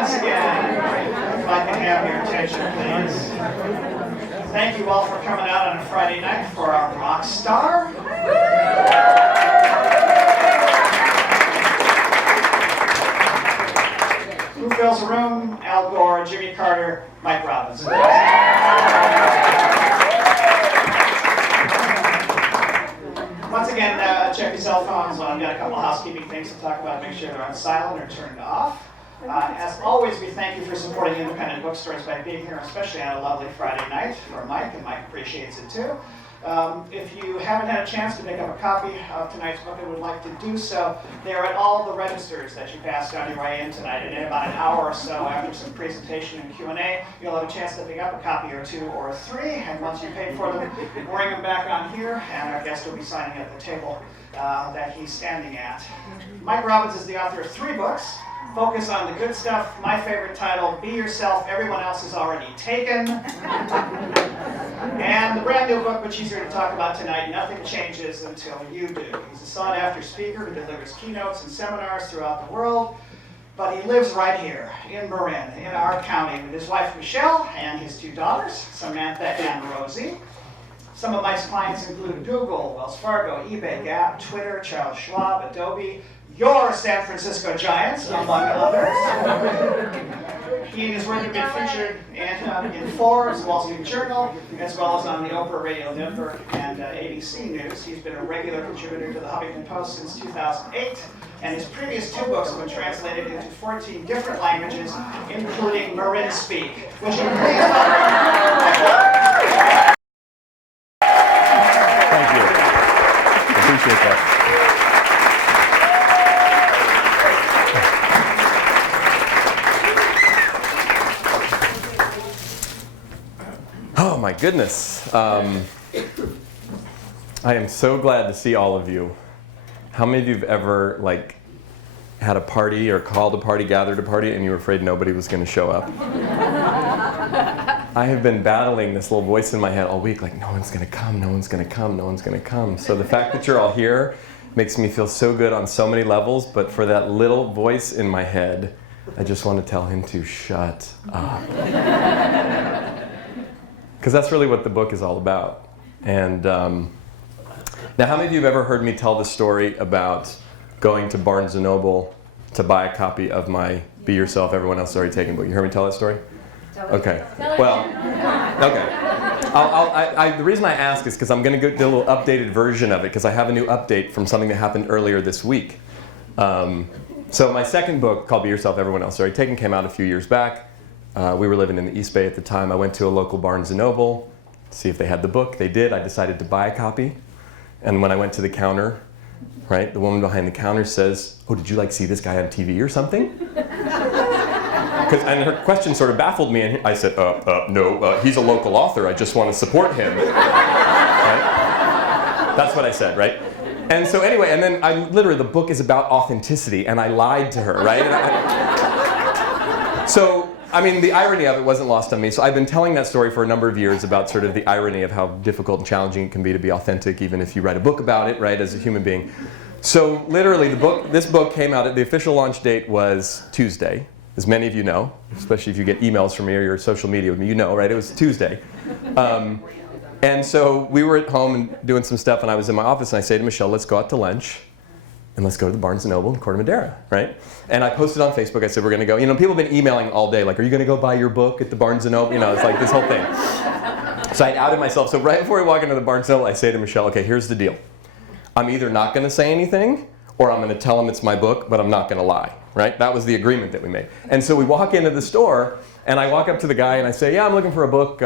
once again, if I can have your attention, please. Thank you all for coming out on a Friday night for our rock star. Who fills the room? Al Gore, Jimmy Carter, Mike Robbins. Once again, check your cell phones. I've got a couple of housekeeping things to talk about. Make sure they're on silent or turned off. As always, we thank you for supporting independent bookstores by being here, especially on a lovely Friday night for Mike, and Mike appreciates it too. If you haven't had a chance to pick up a copy of tonight's book and would like to do so, they're at all the registers that you passed on your way in tonight. And in about an hour or so after some presentation and Q&A, you'll have a chance to pick up a copy or two or three. And once you paid for them, bring them back on here, and our guest will be signing at the table that he's standing at. Mike Robbins is the author of 3 books. Focus on the good stuff. My favorite title, Be Yourself, Everyone Else is Already Taken. And the brand new book, which he's here to talk about tonight, Nothing Changes Until You Do. He's a sought-after speaker who delivers keynotes and seminars throughout the world, but he lives right here in Marin, in our county, with his wife Michelle and his 2 daughters, Samantha and Rosie. Some of Mike's clients include Google, Wells Fargo, eBay, Gap, Twitter, Charles Schwab, Adobe, your San Francisco Giants, among others. He and his work have been featured in Forbes, Wall Street Journal, as well as on the Oprah Radio Denver and ABC News. He's been a regular contributor to the Huffington Post since 2008, and his previous 2 books have been translated into 14 different languages, including Marin Speak, which you please welcome. Thank you. Appreciate that. Oh my goodness. I am so glad to see all of you. How many of you have ever had a party or called a party, gathered a party, and you were afraid nobody was going to show up? I have been battling this little voice in my head all week, like, no one's going to come, no one's going to come, no one's going to come. So the fact that you're all here makes me feel so good on so many levels, but for that little voice in my head, I just want to tell him to shut up. Because that's really what the book is all about. And now, how many of you have ever heard me tell the story about going to Barnes & Noble to buy a copy of my Be Yourself, Everyone Else is Already Taken book? You heard me tell that story? Okay. Well, okay. The reason I ask is because I'm going to do a little updated version of it, because I have a new update from something that happened earlier this week. So my second book, called Be Yourself, Everyone Else is Already Taken, came out a few years back. We were living in the East Bay at the time. I went to a local Barnes & Noble to see if they had the book. They did. I decided to buy a copy. And when I went to the counter, right, the woman behind the counter says, "Oh, did you see this guy on TV or something?" And her question sort of baffled me, and I said, no, he's a local author. I just want to support him. Right? That's what I said, right? And so anyway, and then the book is about authenticity, and I lied to her, right? The irony of it wasn't lost on me. So I've been telling that story for a number of years about sort of the irony of how difficult and challenging it can be to be authentic, even if you write a book about it, right, as a human being. So literally, this book came out, the official launch date was Tuesday, as many of you know, especially if you get emails from me or your social media with me, you know, right? It was Tuesday. And so we were at home and doing some stuff, and I was in my office, and I say to Michelle, let's go out to lunch. And let's go to the Barnes & Noble in Corte Madera, right? And I posted on Facebook, I said, we're going to go. People have been emailing all day, are you going to go buy your book at the Barnes & Noble? It's like this whole thing. So I outed myself. So right before we walk into the Barnes & Noble, I say to Michelle, okay, here's the deal. I'm either not going to say anything, or I'm going to tell them it's my book, but I'm not going to lie, right? That was the agreement that we made. And so we walk into the store, and I walk up to the guy, and I say, yeah, I'm looking for a book,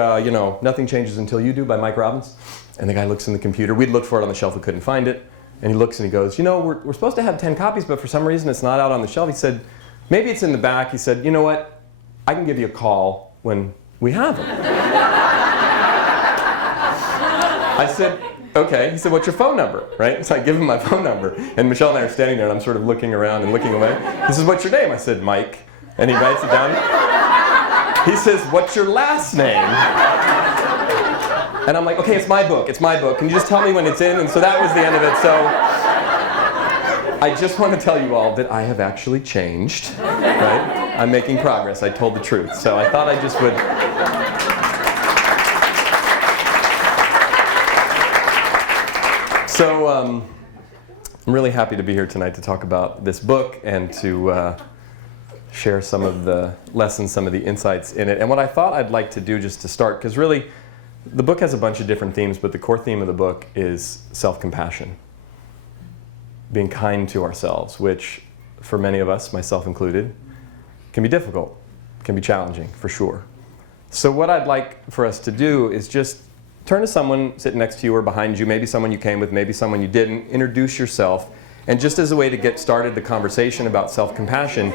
Nothing Changes Until You Do by Mike Robbins. And the guy looks in the computer. We'd looked for it on the shelf, we couldn't find it. And he looks and he goes, we're supposed to have 10 copies, but for some reason it's not out on the shelf. He said, maybe it's in the back. He said, you know what? I can give you a call when we have them. I said, okay. He said, what's your phone number, right? So I give him my phone number. And Michelle and I are standing there, and I'm sort of looking around and looking away. He says, what's your name? I said, Mike. And he writes it down. He says, what's your last name? And I'm like, okay, it's my book. Can you just tell me when it's in? And so that was the end of it. So I just want to tell you all that I have actually changed, right? I'm making progress. I told the truth. So I thought I just would... So I'm really happy to be here tonight to talk about this book and to share some of the lessons, some of the insights in it. And what I thought I'd like to do just to start, because really the book has a bunch of different themes, but the core theme of the book is self-compassion. Being kind to ourselves, which for many of us, myself included, can be difficult, can be challenging for sure. So what I'd like for us to do is just turn to someone sitting next to you or behind you, maybe someone you came with, maybe someone you didn't, introduce yourself, and just as a way to get started the conversation about self-compassion,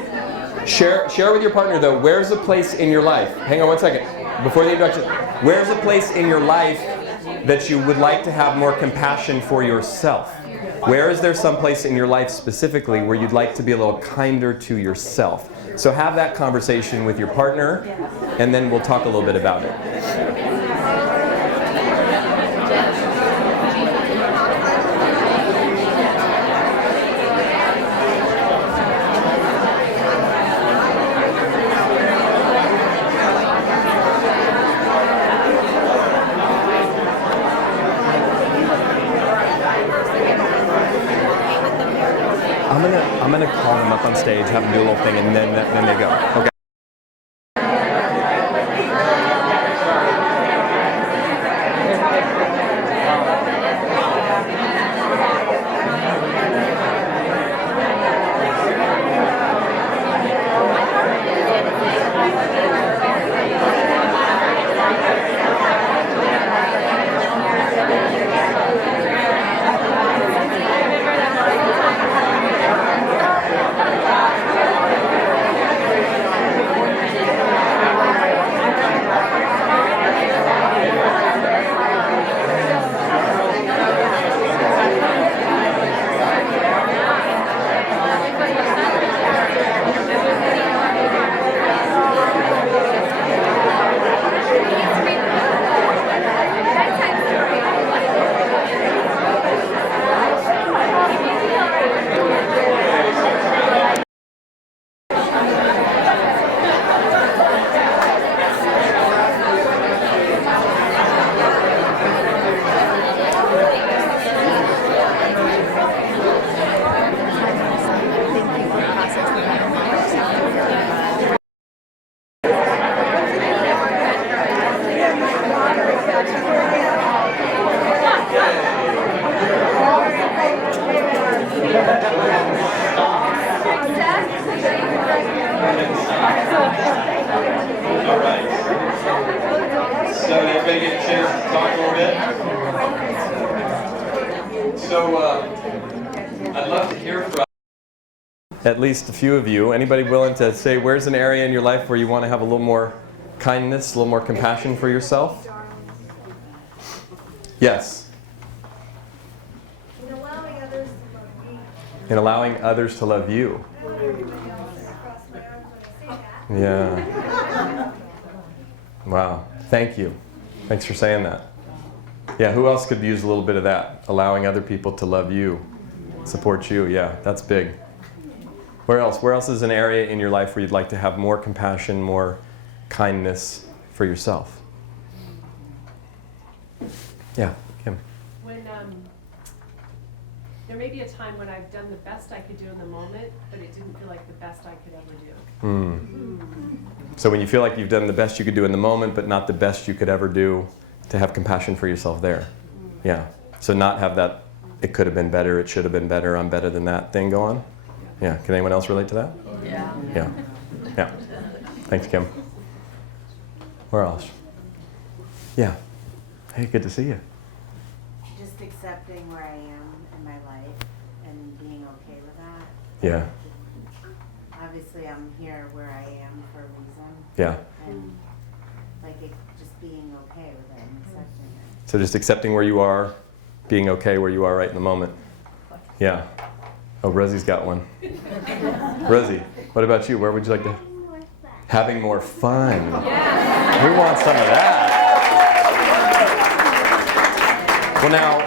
share with your partner though, where's a place in your life, hang on one second, before the introduction, where's a place in your life that you would like to have more compassion for yourself? Where is there some place in your life specifically where you'd like to be a little kinder to yourself? So have that conversation with your partner, and then we'll talk a little bit about it. I'm gonna call them up on stage, have them do a little thing, and then they go. Okay. I'd love to hear from at least a few of you. Anybody willing to say where's an area in your life where you want to have a little more kindness, a little more compassion for yourself? Yes. In allowing others to love me. In allowing others to love you. Yeah. Wow. Thank you. Thanks for saying that. Yeah, who else could use a little bit of that? Allowing other people to love you, support you. Yeah, that's big. Where else? Where else is an area in your life where you'd like to have more compassion, more kindness for yourself? Yeah, Kim. When there may be a time when I've done the best I could do in the moment, but it didn't feel like the best I could ever do. So when you feel like you've done the best you could do in the moment, but not the best you could ever do, to have compassion for yourself there. Yeah. So not have that, it could have been better, it should have been better, I'm better than that thing go on. Yeah. Can anyone else relate to that? Yeah. Yeah. Yeah. Thanks, Kim. Where else? Yeah. Hey, good to see you. Just accepting where I am in my life and being okay with that. Yeah. Obviously, I'm here where I am for a reason. Yeah. And like it, just being okay with it and accepting it. So just accepting where you are, being okay where you are right in the moment. Yeah. Oh, Rosie's got one. Rosie, what about you? Where would you like to? Having more fun. We want some of that. Well, now,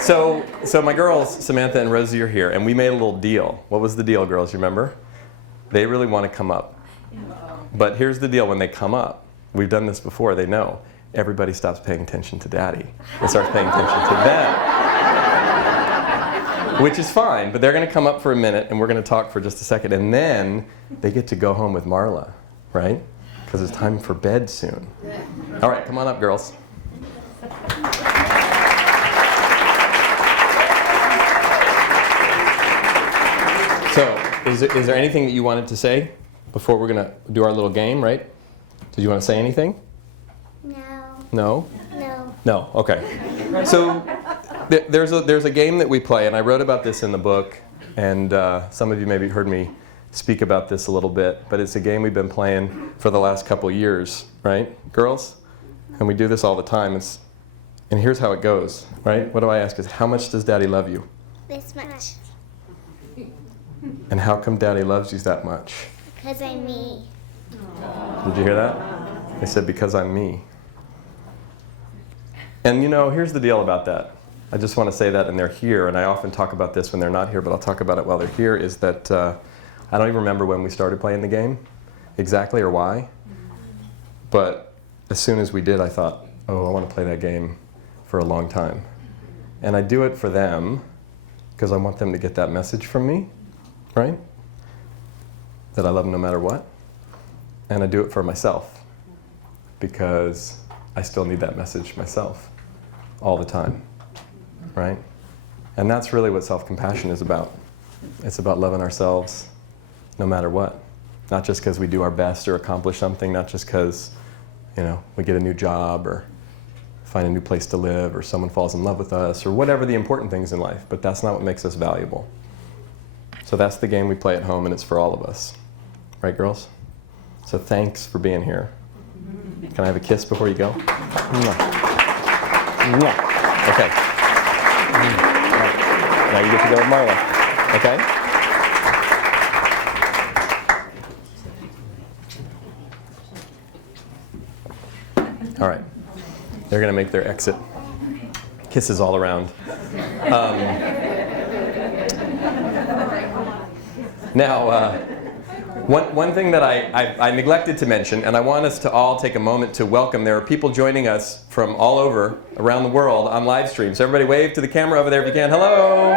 So my girls, Samantha and Rosie, are here, and we made a little deal. What was the deal, girls? You remember? They really want to come up. But here's the deal. When they come up, we've done this before, they know, everybody stops paying attention to Daddy and starts paying attention to them. Which is fine, but they're going to come up for a minute, and we're going to talk for just a second, and then they get to go home with Marla, right? Because it's time for bed soon. All right, come on up, girls. So, is there anything that you wanted to say before we're going to do our little game, right? Did you want to say anything? No. No? No. No, okay. So, there's a game that we play, and I wrote about this in the book, and some of you maybe heard me speak about this a little bit, but it's a game we've been playing for the last couple years, right, girls? And we do this all the time. And here's how it goes, right? What do I ask is, how much does Daddy love you? This much. And how come Daddy loves you that much? Because I'm me. Did you hear that? They said, because I'm me. And here's the deal about that. I just want to say that, and they're here, and I often talk about this when they're not here, but I'll talk about it while they're here, is that I don't even remember when we started playing the game exactly or why. But as soon as we did, I thought, oh, I want to play that game for a long time. And I do it for them because I want them to get that message from me, right? That I love them no matter what. And I do it for myself because I still need that message myself all the time, right? And that's really what self-compassion is about. It's about loving ourselves no matter what. Not just because we do our best or accomplish something, not just because, we get a new job or find a new place to live or someone falls in love with us or whatever the important things in life, but that's not what makes us valuable. So that's the game we play at home, and it's for all of us. Right, girls? So thanks for being here. Can I have a kiss before you go? Mwah. Mwah. Okay. Right. Now you get to go with Marla. Okay? All right. They're going to make their exit. Kisses all around. Now, one thing that I neglected to mention, and I want us to all take a moment to welcome, there are people joining us from all over, around the world, on live stream. So everybody wave to the camera over there if you can. Hello!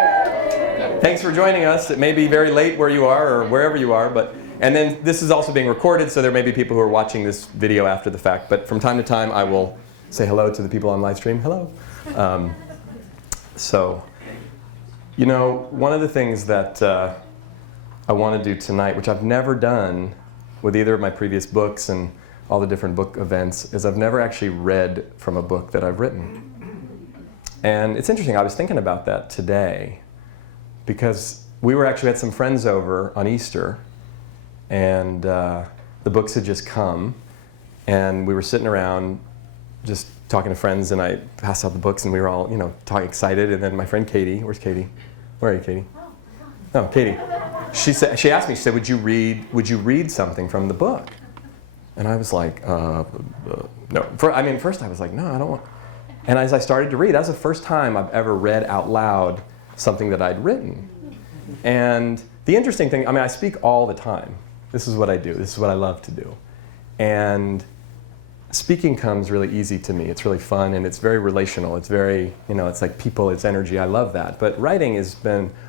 Thanks for joining us. It may be very late where you are or wherever you are, and then this is also being recorded, so there may be people who are watching this video after the fact. But from time to time, I will say hello to the people on live stream. Hello. One of the things that I want to do tonight, which I've never done with either of my previous books and all the different book events, is I've never actually read from a book that I've written. And it's interesting, I was thinking about that today, because we had some friends over on Easter, and the books had just come, and we were sitting around just talking to friends, and I passed out the books, and we were all, talking excited, and then my friend Katie, where's Katie? Where are you, Katie? Oh, Katie. She asked me, she said, would you read something from the book? And I was like, no. First I was like, no, I don't want. And as I started to read, that was the first time I've ever read out loud something that I'd written. And the interesting thing, I speak all the time. This is what I do. This is what I love to do. And speaking comes really easy to me. It's really fun, and it's very relational. It's very, it's like people, it's energy. I love that. But writing has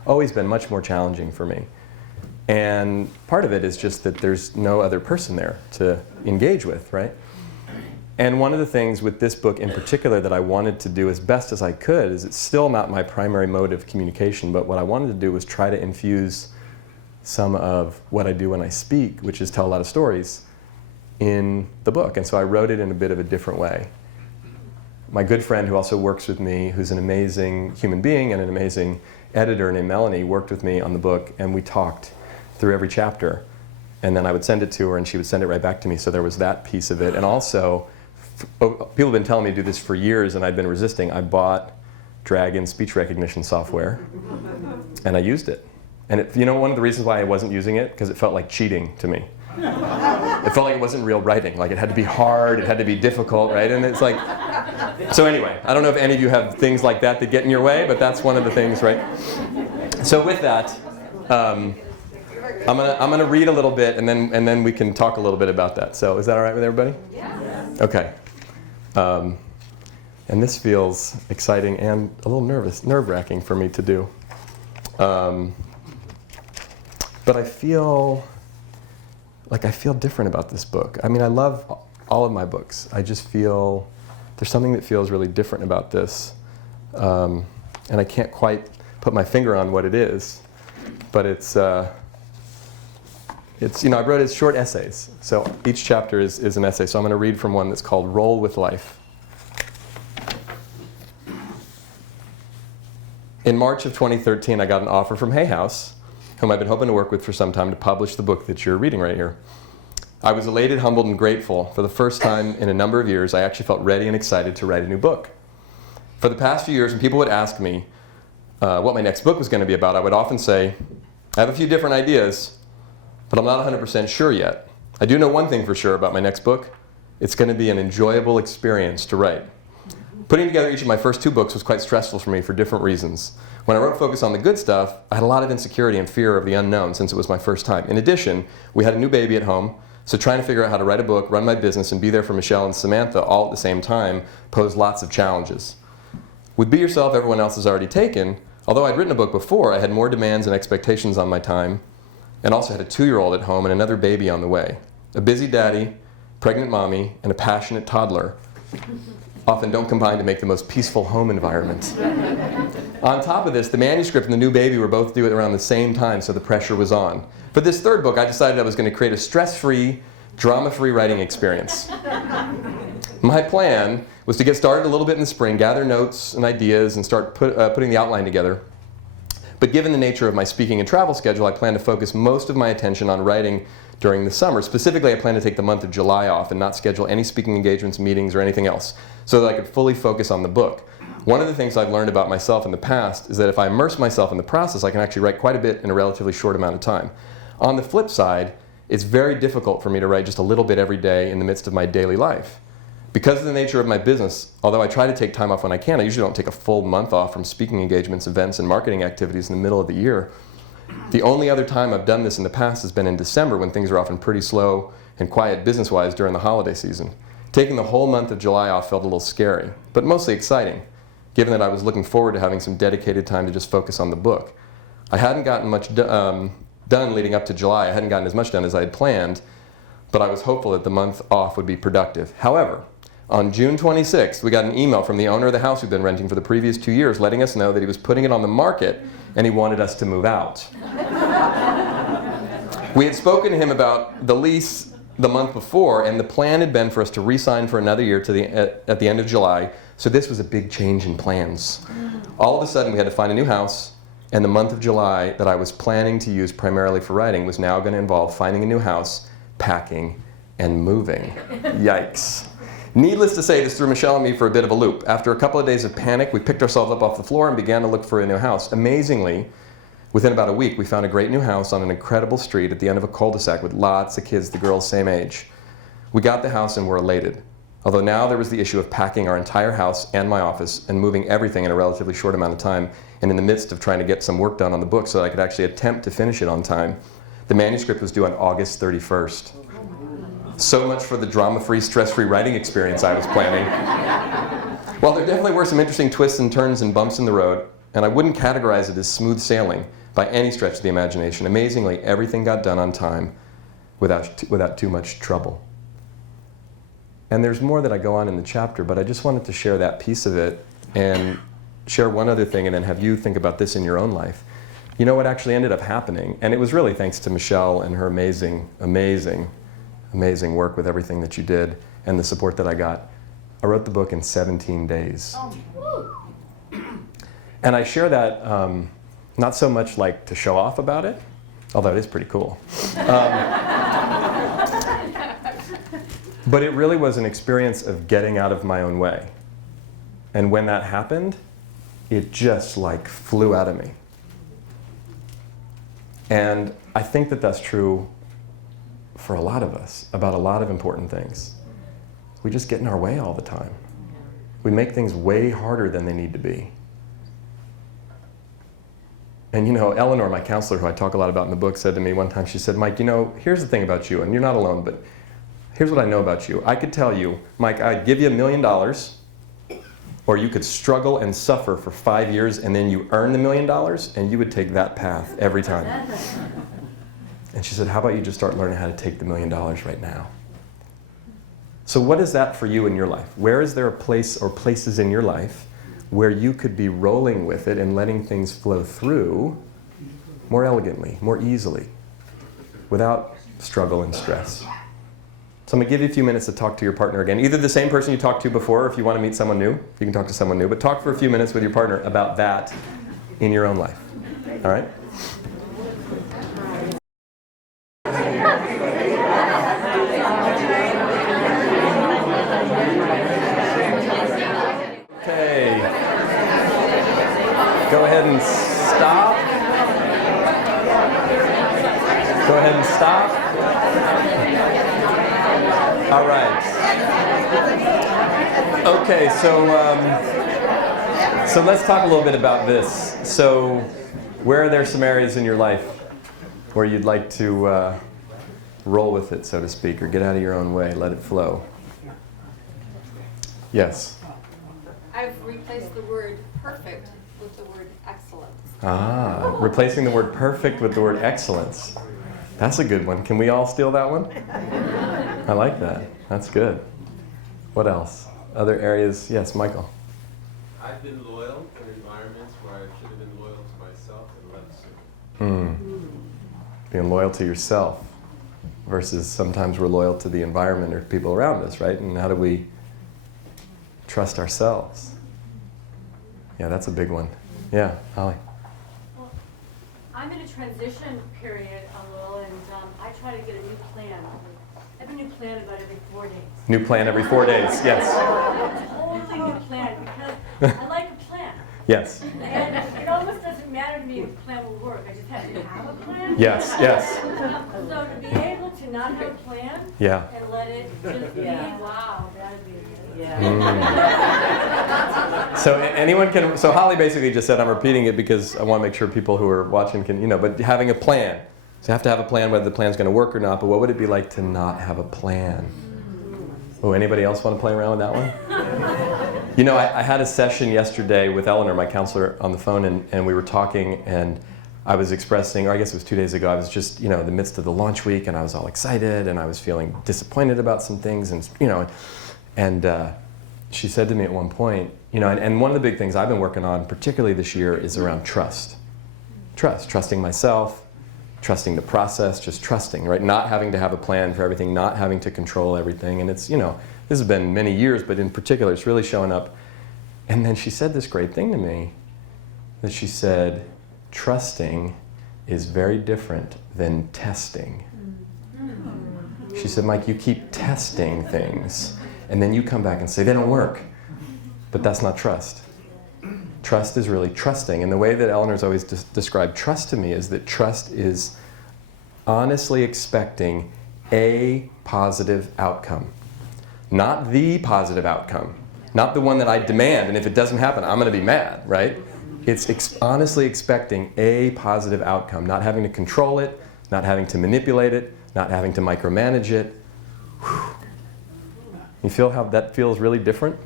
always been much more challenging for me. And part of it is just that there's no other person there to engage with, right? And one of the things with this book in particular that I wanted to do as best as I could is it's still not my primary mode of communication, but what I wanted to do was try to infuse some of what I do when I speak, which is tell a lot of stories, in the book. And so I wrote it in a bit of a different way. My good friend who also works with me, who's an amazing human being and an amazing editor named Melanie, worked with me on the book, and we talked through every chapter. And then I would send it to her, and she would send it right back to me. So there was that piece of it. And also, people have been telling me to do this for years, and I'd been resisting. I bought Dragon speech recognition software, and I used it. And one of the reasons why I wasn't using it, because it felt like cheating to me. It felt like it wasn't real writing. Like it had to be hard, it had to be difficult, right? And it's like, so anyway, I don't know if any of you have things like that that get in your way, but that's one of the things, right? So with that, I'm gonna read a little bit, and then we can talk a little bit about that. So is that all right with everybody? Yeah. Okay. And this feels exciting and a little nerve-wracking for me to do. But I feel different about this book. I mean, I love all of my books. I just feel there's something that feels really different about this. And I can't quite put my finger on what it is. But it's I wrote it as short essays. So each chapter is an essay. So I'm going to read from one that's called Roll with Life. In March of 2013, I got an offer from Hay House, whom I've been hoping to work with for some time, to publish the book that you're reading right here. I was elated, humbled, and grateful. For the first time in a number of years, I actually felt ready and excited to write a new book. For the past few years, when people would ask me what my next book was going to be about, I would often say, I have a few different ideas, but I'm not 100% sure yet. I do know one thing for sure about my next book. It's going to be an enjoyable experience to write. Putting together each of my first two books was quite stressful for me for different reasons. When I wrote Focus on the Good Stuff, I had a lot of insecurity and fear of the unknown since it was my first time. In addition, we had a new baby at home, so trying to figure out how to write a book, run my business, and be there for Michelle and Samantha all at the same time posed lots of challenges. With Be Yourself, everyone else has already taken. Although I'd written a book before, I had more demands and expectations on my time, and also had a 2-year-old at home and another baby on the way. A busy daddy, pregnant mommy, and a passionate toddler often don't combine to make the most peaceful home environment. On top of this, the manuscript and the new baby were both due at around the same time, so the pressure was on. For this third book, I decided I was going to create a stress-free, drama-free writing experience. My plan was to get started a little bit in the spring, gather notes and ideas, and start putting the outline together. But given the nature of my speaking and travel schedule, I plan to focus most of my attention on writing during the summer. Specifically, I plan to take the month of July off and not schedule any speaking engagements, meetings, or anything else, so that I could fully focus on the book. One of the things I've learned about myself in the past is that if I immerse myself in the process, I can actually write quite a bit in a relatively short amount of time. On the flip side, it's very difficult for me to write just a little bit every day in the midst of my daily life. Because of the nature of my business, although I try to take time off when I can, I usually don't take a full month off from speaking engagements, events, and marketing activities in the middle of the year. The only other time I've done this in the past has been in December, when things are often pretty slow and quiet business-wise during the holiday season. Taking the whole month of July off felt a little scary, but mostly exciting, given that I was looking forward to having some dedicated time to just focus on the book. I hadn't gotten much done leading up to July. I hadn't gotten as much done as I had planned, but I was hopeful that the month off would be productive. However, on June 26th, we got an email from the owner of the house we'd been renting for the previous 2 years, letting us know that he was putting it on the market and he wanted us to move out. We had spoken to him about the lease the month before, and the plan had been for us to re-sign for another year at the end of July, so this was a big change in plans. All of a sudden, we had to find a new house, and the month of July that I was planning to use primarily for writing was now going to involve finding a new house, packing, and moving. Yikes. Needless to say, this threw Michelle and me for a bit of a loop. After a couple of days of panic, we picked ourselves up off the floor and began to look for a new house. Amazingly, within about a week, we found a great new house on an incredible street at the end of a cul-de-sac with lots of kids, the girls same age. We got the house and were elated. Although now there was the issue of packing our entire house and my office and moving everything in a relatively short amount of time, and in the midst of trying to get some work done on the book so that I could actually attempt to finish it on time. The manuscript was due on August 31st. So much for the drama-free, stress-free writing experience I was planning. Well, there definitely were some interesting twists and turns and bumps in the road, and I wouldn't categorize it as smooth sailing by any stretch of the imagination. Amazingly, everything got done on time without too much trouble. And there's more that I go on in the chapter, but I just wanted to share that piece of it and share one other thing and then have you think about this in your own life. You know what actually ended up happening? And it was really thanks to Michelle and her amazing work with everything that you did and the support that I got. I wrote the book in 17 days. And I share that not so much like to show off about it, although it is pretty cool. But it really was an experience of getting out of my own way. And when that happened, it just like flew out of me. And I think that that's true for a lot of us about a lot of important things. We just get in our way all the time. We make things way harder than they need to be. And Eleanor, my counselor, who I talk a lot about in the book, said to me one time, she said, Mike, here's the thing about you, and you're not alone, but here's what I know about you. I could tell you, Mike, I'd give you $1 million, or you could struggle and suffer for 5 years, and then you earn the $1 million, and you would take that path every time. And she said, how about you just start learning how to take the $1 million right now? So what is that for you in your life? Where is there a place or places in your life where you could be rolling with it and letting things flow through more elegantly, more easily, without struggle and stress? So I'm going to give you a few minutes to talk to your partner again. Either the same person you talked to before, or if you want to meet someone new, you can talk to someone new. But talk for a few minutes with your partner about that in your own life. All right? Okay. Go ahead and stop. Go ahead and stop. All right. Okay, so let's talk a little bit about this. So where are there some areas in your life where you'd like to roll with it, so to speak, or get out of your own way, let it flow? Yes? I've replaced the word perfect with the word excellence. Ah, replacing the word perfect with the word excellence. That's a good one. Can we all steal that one? I like that. That's good. What else? Other areas? Yes, Michael. I've been loyal in environments where I should have been loyal to myself and less so. Being loyal to yourself versus sometimes we're loyal to the environment or people around us, right? And how do we trust ourselves? Yeah, that's a big one. Yeah, Holly. Well, I'm in a transition period a little, and I try to get a new plan. I have a new plan about every 4 days. New plan every 4 days, yes. Totally new plan, because I like a plan. Yes. And it almost doesn't matter to me if the plan will work. I just have to have a plan. Yes, yes. So to be able to not have a plan Yeah. and let it just be, wow, that'd be So anyone can, so Holly basically just said, I'm repeating it because I want to make sure people who are watching can, but having a plan. So you have to have a plan whether the plan's going to work or not, but what would it be like to not have a plan? Oh, anybody else want to play around with that one? I had a session yesterday with Eleanor, my counselor, on the phone, and we were talking, and I was expressing, or I guess it was 2 days ago, I was just, in the midst of the launch week, and I was all excited, and I was feeling disappointed about some things, and she said to me at one point, and one of the big things I've been working on, particularly this year, is around trust. Trusting myself, trusting the process, just trusting, right? Not having to have a plan for everything, not having to control everything. And it's, this has been many years, but in particular, it's really showing up. And then she said this great thing to me, that she said, trusting is very different than testing. She said, Mike, you keep testing things, and then you come back and say, they don't work. But that's not trust. Trust is really trusting. And the way that Eleanor's always described trust to me is that trust is honestly expecting a positive outcome. Not the positive outcome. Not the one that I demand, and if it doesn't happen, I'm going to be mad, right? It's honestly expecting a positive outcome. Not having to control it, not having to manipulate it, not having to micromanage it. Whew. You feel how that feels really different?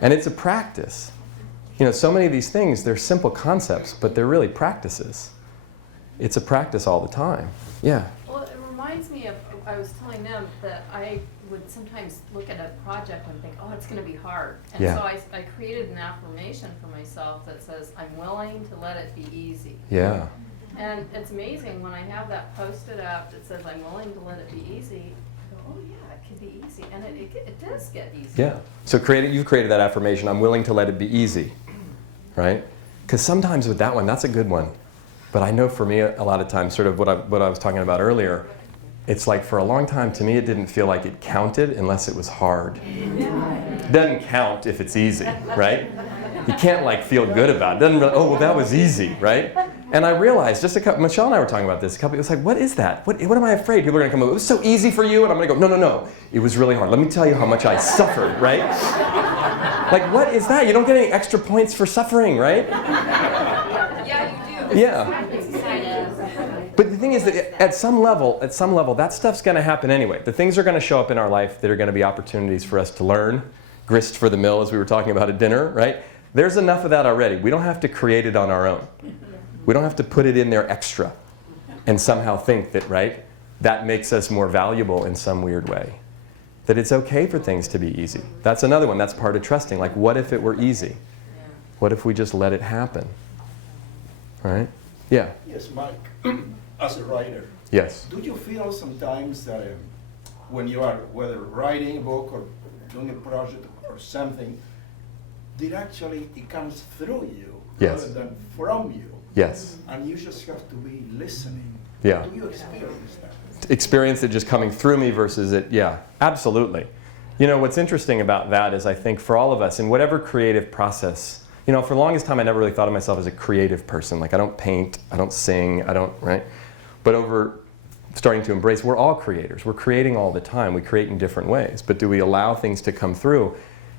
And it's a practice. So many of these things, they're simple concepts, but they're really practices. It's a practice all the time. Yeah. Well, it reminds me of, I was telling them that I would sometimes look at a project and think, oh, it's going to be hard. And Yeah. so I created an affirmation for myself that says, I'm willing to let it be easy. Yeah. And it's amazing when I have that posted up that says, I'm willing to let it be easy, I go, oh yeah, it can be easy. And it does get easy. Yeah. So you've created that affirmation, I'm willing to let it be easy. Right? Because sometimes with that one, that's a good one. But I know for me, a lot of times, sort of what I was talking about earlier, it's like for a long time, to me, it didn't feel like it counted unless it was hard. It doesn't count if it's easy, right? You can't feel good about it. It doesn't really, oh, well, that was easy, right? And I realized, Michelle and I were talking about this, it was like, what is that? What am I afraid? People are gonna come up, it was so easy for you, and I'm gonna go, no, it was really hard. Let me tell you how much I suffered, right? Like, what is that? You don't get any extra points for suffering, right? Yeah, you do. Yeah. But the thing is that at some level, that stuff's gonna happen anyway. The things are gonna show up in our life that are gonna be opportunities for us to learn, grist for the mill, as we were talking about at dinner, right? There's enough of that already. We don't have to create it on our own. We don't have to put it in there extra and somehow think that, right, that makes us more valuable in some weird way. That it's okay for things to be easy. That's another one. That's part of trusting. Like, what if it were easy? What if we just let it happen? All right? Yeah. Yes, Mike, as a writer, Yes. do you feel sometimes that when you are, whether writing a book or doing a project or something, that actually it comes through you Yes. rather than from you? Yes. And you just have to be listening. Yeah. Do you experience that? Experience it just coming through me versus it, yeah, absolutely. You know, what's interesting about that is I think for all of us, in whatever creative process, you know, for the longest time I never really thought of myself as a creative person. Like, I don't paint, I don't sing, right? But over starting to embrace, we're all creators. We're creating all the time. We create in different ways. But do we allow things to come through?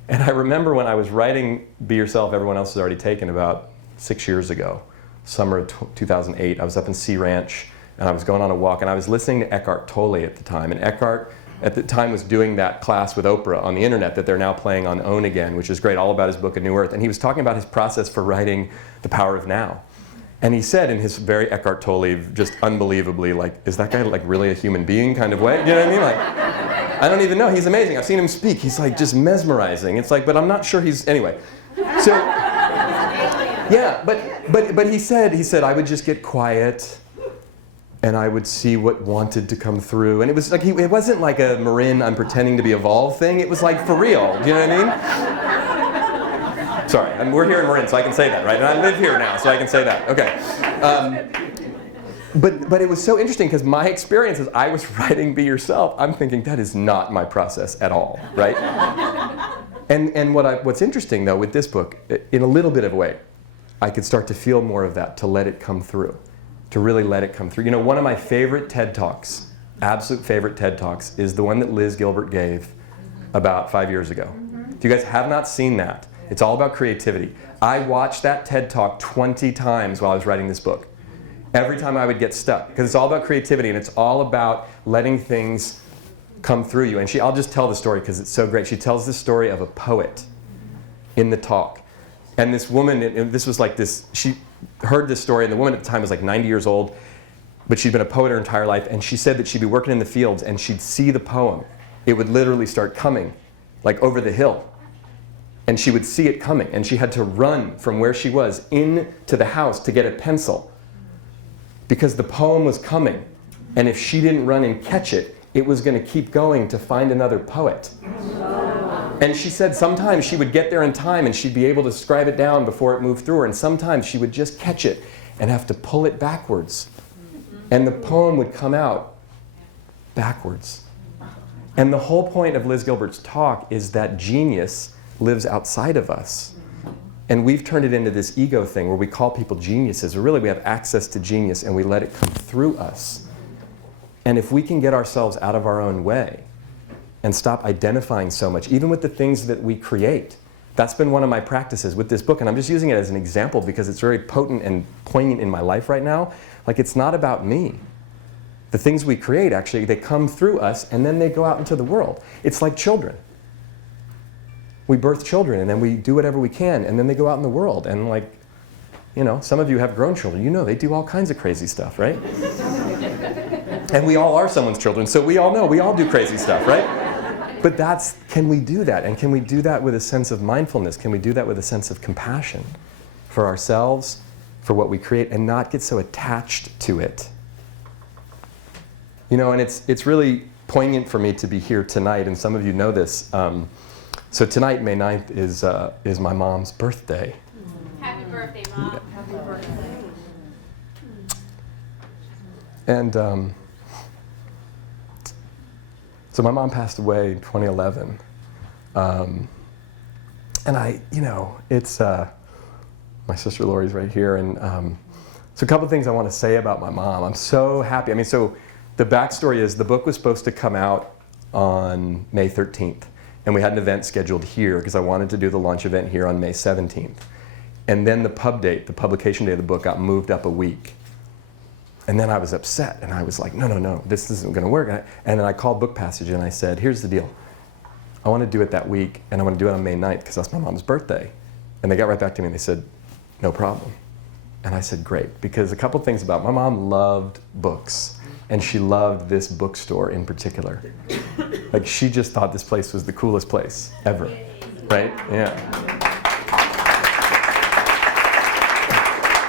And I remember when I was writing Be Yourself, Everyone Else Has Already Taken about 6 years ago, summer of 2008, I was up in Sea Ranch, and I was going on a walk, and I was listening to Eckhart Tolle at the time. And Eckhart, at the time, was doing that class with Oprah on the internet that they're now playing on OWN again, which is great, all about his book, A New Earth. And he was talking about his process for writing The Power of Now. And he said in his very Eckhart Tolle, just unbelievably, like, is that guy like really a human being kind of way? You know what I mean? Like, I don't even know. He's amazing. I've seen him speak. He's like just mesmerizing. It's like, but I'm not sure he's, anyway. So, yeah, but he said, I would just get quiet and I would see what wanted to come through. And it was like, it wasn't like a Marin, I'm pretending to be evolved thing. It was like for real. Do you know what I mean? Sorry, we're here in Marin, so I can say that, right? And I live here now, so I can say that. Okay. But it was so interesting because my experience as I was writing Be Yourself, I'm thinking that is not my process at all, right? And what's interesting though with this book, in a little bit of a way, I could start to feel more of that, to let it come through, to really let it come through. You know, one of my favorite TED Talks, absolute favorite TED Talks, is the one that Liz Gilbert gave about 5 years ago. If you guys have not seen that, it's all about creativity. I watched that TED Talk 20 times while I was writing this book. Every time I would get stuck, because it's all about creativity and it's all about letting things come through you. And I'll just tell the story because it's so great. She tells the story of a poet in the talk. And this woman, and this was like this, she heard this story, and the woman at the time was like 90 years old, but she'd been a poet her entire life, and she said that she'd be working in the fields and she'd see the poem. It would literally start coming, like over the hill. And she would see it coming, and she had to run from where she was into the house to get a pencil because the poem was coming. And if she didn't run and catch it, it was going to keep going to find another poet. And she said sometimes she would get there in time and she'd be able to scribe it down before it moved through her, and sometimes she would just catch it and have to pull it backwards. And the poem would come out backwards. And the whole point of Liz Gilbert's talk is that genius lives outside of us. And we've turned it into this ego thing where we call people geniuses, or really we have access to genius and we let it come through us. And if we can get ourselves out of our own way and stop identifying so much, even with the things that we create. That's been one of my practices with this book, and I'm just using it as an example because it's very potent and poignant in my life right now. Like, it's not about me. The things we create, actually, they come through us and then they go out into the world. It's like children. We birth children and then we do whatever we can and then they go out in the world. And like, you know, some of you have grown children. You know they do all kinds of crazy stuff, right? And we all are someone's children, so we all know we all do crazy stuff, right? But can we do that? And can we do that with a sense of mindfulness? Can we do that with a sense of compassion for ourselves, for what we create, and not get so attached to it? You know, and it's really poignant for me to be here tonight, and some of you know this. So tonight, May 9th, is my mom's birthday. Happy birthday, Mom. Yeah. Happy birthday. And so my mom passed away in 2011. And it's, my sister Lori's right here. And So a couple things I want to say about my mom. I'm so happy. I mean, so the backstory is the book was supposed to come out on May 13th. And we had an event scheduled here because I wanted to do the launch event here on May 17th. And then the pub date, the publication day of the book, got moved up a week. And then I was upset, and I was like, no, this isn't going to work. And then I called Book Passage, and I said, here's the deal. I want to do it that week, and I want to do it on May 9th because that's my mom's birthday. And they got right back to me, and they said, no problem. And I said, great, because a couple things about my mom loved books, and she loved this bookstore in particular. Like, she just thought this place was the coolest place ever, right? Yeah.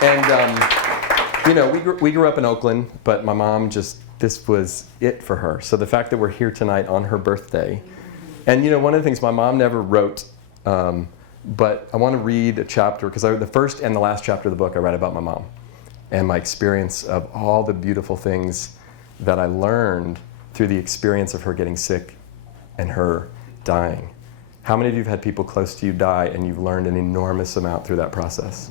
And, you know, we grew up in Oakland, but my mom this was it for her. So the fact that we're here tonight on her birthday, and, you know, one of the things my mom never wrote, but I want to read a chapter, because the first and the last chapter of the book I read about my mom and my experience of all the beautiful things that I learned through the experience of her getting sick and her dying. How many of you have had people close to you die and you've learned an enormous amount through that process?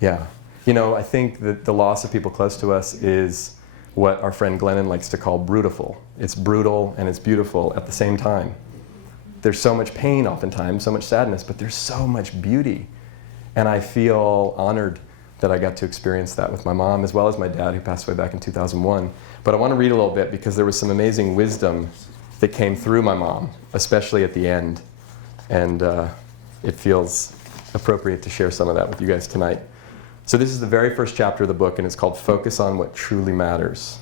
Yeah. You know, I think that the loss of people close to us is what our friend Glennon likes to call brutal. It's brutal and it's beautiful at the same time. There's so much pain oftentimes, so much sadness, but there's so much beauty. And I feel honored that I got to experience that with my mom, as well as my dad, who passed away back in 2001. But I want to read a little bit because there was some amazing wisdom that came through my mom, especially at the end. And it feels appropriate to share some of that with you guys tonight. So this is the very first chapter of the book, and it's called Focus on What Truly Matters.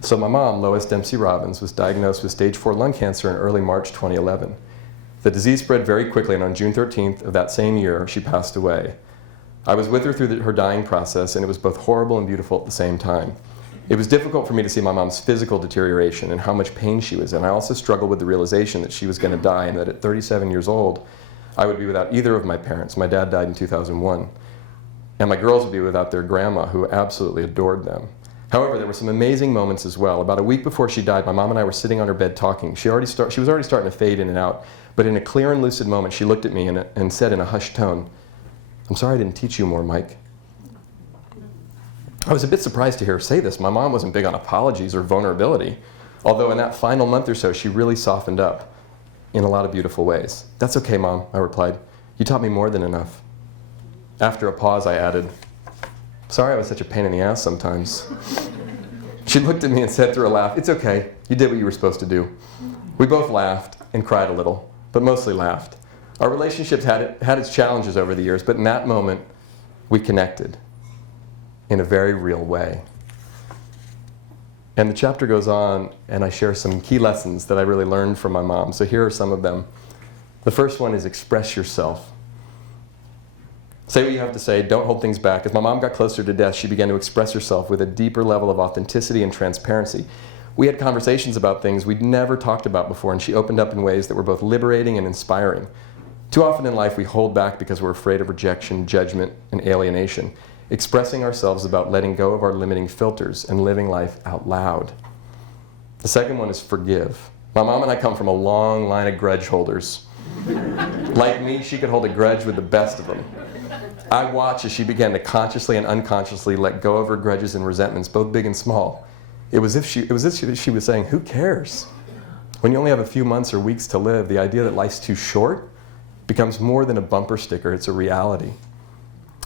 So my mom, Lois Dempsey Robbins, was diagnosed with stage 4 lung cancer in early March 2011. The disease spread very quickly, and on June 13th of that same year, she passed away. I was with her through her dying process, and it was both horrible and beautiful at the same time. It was difficult for me to see my mom's physical deterioration and how much pain she was in. I also struggled with the realization that she was going to die, and that at 37 years old, I would be without either of my parents. My dad died in 2001. And my girls would be without their grandma, who absolutely adored them. However, there were some amazing moments as well. About a week before she died, my mom and I were sitting on her bed talking. She was already starting to fade in and out, but in a clear and lucid moment, she looked at me and said in a hushed tone, "I'm sorry I didn't teach you more, Mike." I was a bit surprised to hear her say this. My mom wasn't big on apologies or vulnerability, although in that final month or so, she really softened up in a lot of beautiful ways. "That's okay, Mom," I replied. "You taught me more than enough." After a pause, I added, "Sorry I was such a pain in the ass sometimes." She looked at me and said through a laugh, "It's okay. You did what you were supposed to do." We both laughed and cried a little, but mostly laughed. Our relationship had its challenges over the years, but in that moment, we connected in a very real way. And the chapter goes on, and I share some key lessons that I really learned from my mom. So here are some of them. The first one is express yourself. Say what you have to say, don't hold things back. As my mom got closer to death, she began to express herself with a deeper level of authenticity and transparency. We had conversations about things we'd never talked about before, and she opened up in ways that were both liberating and inspiring. Too often in life, we hold back because we're afraid of rejection, judgment, and alienation. Expressing ourselves about letting go of our limiting filters and living life out loud. The second one is forgive. My mom and I come from a long line of grudge holders. Like me, she could hold a grudge with the best of them. I watched as she began to consciously and unconsciously let go of her grudges and resentments, both big and small. It was as if she was saying, who cares? When you only have a few months or weeks to live, the idea that life's too short becomes more than a bumper sticker, it's a reality.